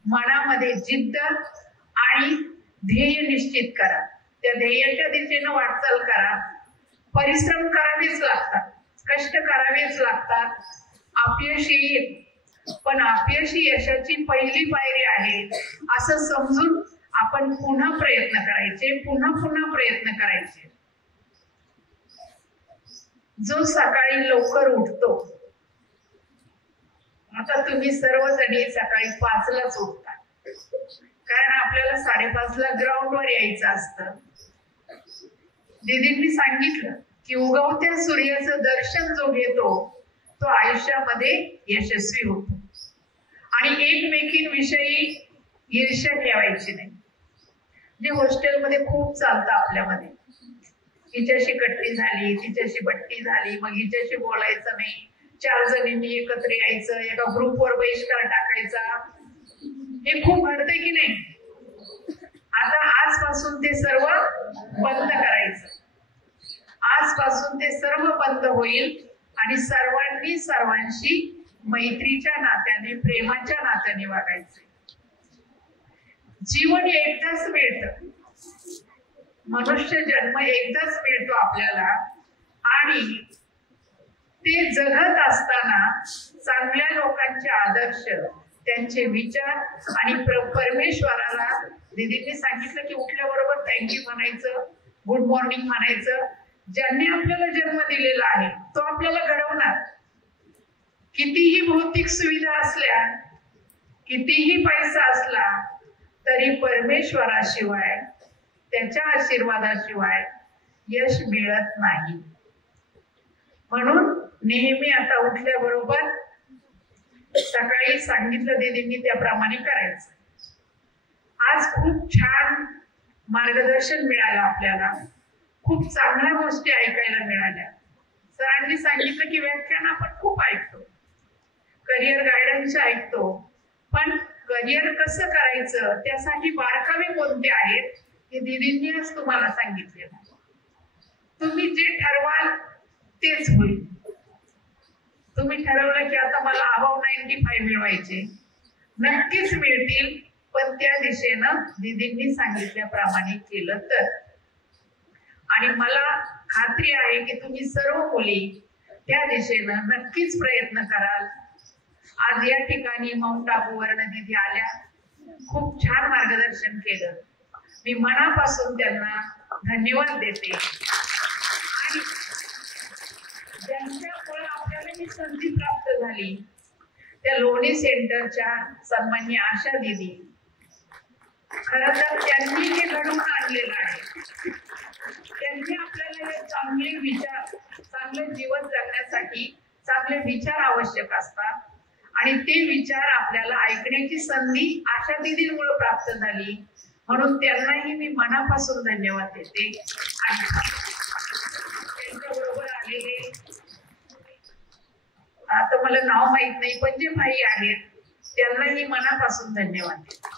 मनामध्ये जिद्द आणि ध्येय निश्चित करा, त्या ध्येयाच्या दिशेनं वाटचाल करा. परिश्रम करावेच लागतात, कष्ट करावेच लागतात. अपयश येईल, पण अपयश यशाची पहिली पायरी आहे असं समजून आपण पुन्हा प्रयत्न करायचे, पुन्हा प्रयत्न करायचे. जो सकाळी लवकर उठतो, आता तुम्ही सर्वजणी सकाळी 5लाच उठता, कारण आपल्याला 5:30ला ग्राउंडवर यायचं असतं. दीदींनी सांगितलं की उगवत्या सूर्याचं दर्शन जो घेतो तो आयुष्यामध्ये यशस्वी होतो. आणि एकमेकींविषयी ईर्ष्या ठेवायची नाही. जे हॉस्टेलमध्ये खूप चालतं आपल्यामध्ये, हिच्याशी कट्टी झाली, तिच्याशी बट्टी झाली, मग हिच्याशी बोलायचं नाही, 4 जणींनी एकत्र यायचं, एका ग्रुपवर बहिष्कार टाकायचा, हे खूप घडतंय की नाही. आता आजपासून ते सर्व बंद करायचं. आजपासून ते सर्व बंद होईल आणि सर्वांनी सर्वांशी मैत्रीच्या नात्याने, प्रेमाच्या नात्याने वागायचं. जीवन एकदाच मिळतं, मनुष्य जन्म एकदाच मिळतो आपल्याला, आणि ते जगत असताना चांगल्या लोकांचे आदर्श, त्यांचे विचार आणि परमेश्वराला दीदींनी सांगितलं की उठल्याबरोबर थँक्यू म्हणायचं, गुड मॉर्निंग म्हणायचं. ज्यांनी आपल्याला जन्म दिलेला आहे तो आपल्याला घडवणार. कितीही भौतिक सुविधा असल्या, कितीही पैसा असला, तरी परमेश्वराशिवाय, त्याच्या आशीर्वादाशिवाय यश मिळत नाही. म्हणून नेहमी आता उठल्याबरोबर सकाळी सांगितलं दीदींनी त्याप्रमाणे करायचं. आज खूप छान मार्गदर्शन मिळालं आपल्याला, खूप चांगल्या गोष्टी ऐकायला मिळाल्या. सरांनी सांगितलं की व्याख्यान आपण खूप ऐकतो, करिअर गायडन्स ऐकतो, पण करिअर कसं करायचं, त्यासाठी बारकावे कोणते आहेत हे दीदींनी आज तुम्हाला सांगितलेलं. तुम्ही जे ठरवाल तेच होईल. तुम्ही ठरवलं की आता मला अबाव 95 मिळवायचे, नक्कीच मिळतील, पण त्या दिशेनं दीदींनी सांगितल्याप्रमाणे केलं तर. आणि मला खात्री आहे की तुम्ही सर्व मुली त्या दिशेनं नक्कीच प्रयत्न कराल. आज या ठिकाणी माउंट आबूवरनं दीदी आल्या, खूप छान मार्गदर्शन केलं. मी मनापासून त्यांना धन्यवाद देते. आणि ज्यांच्यामुळे आपल्याला ही संधी प्राप्त झाली त्या लोणी सेंटरच्या सन्माननीय आशा दीदी, खरं तर त्यांनी हे घडवून आणलेलं आहे. त्यांनी आपल्याला हे चांगले विचार, चांगले जीवन जगण्यासाठी चांगले विचार आवश्यक असतात, आणि ते विचार आपल्याला ऐकण्याची संधी आशा दीदींमुळे प्राप्त झाली. म्हणून त्यांनाही मी मनापासून धन्यवाद देते. आणि त्यांच्याबरोबर आलेले, आता मला नाव माहित नाही, पण जे भाई आहेत त्यांनाही मनापासून धन्यवाद देते.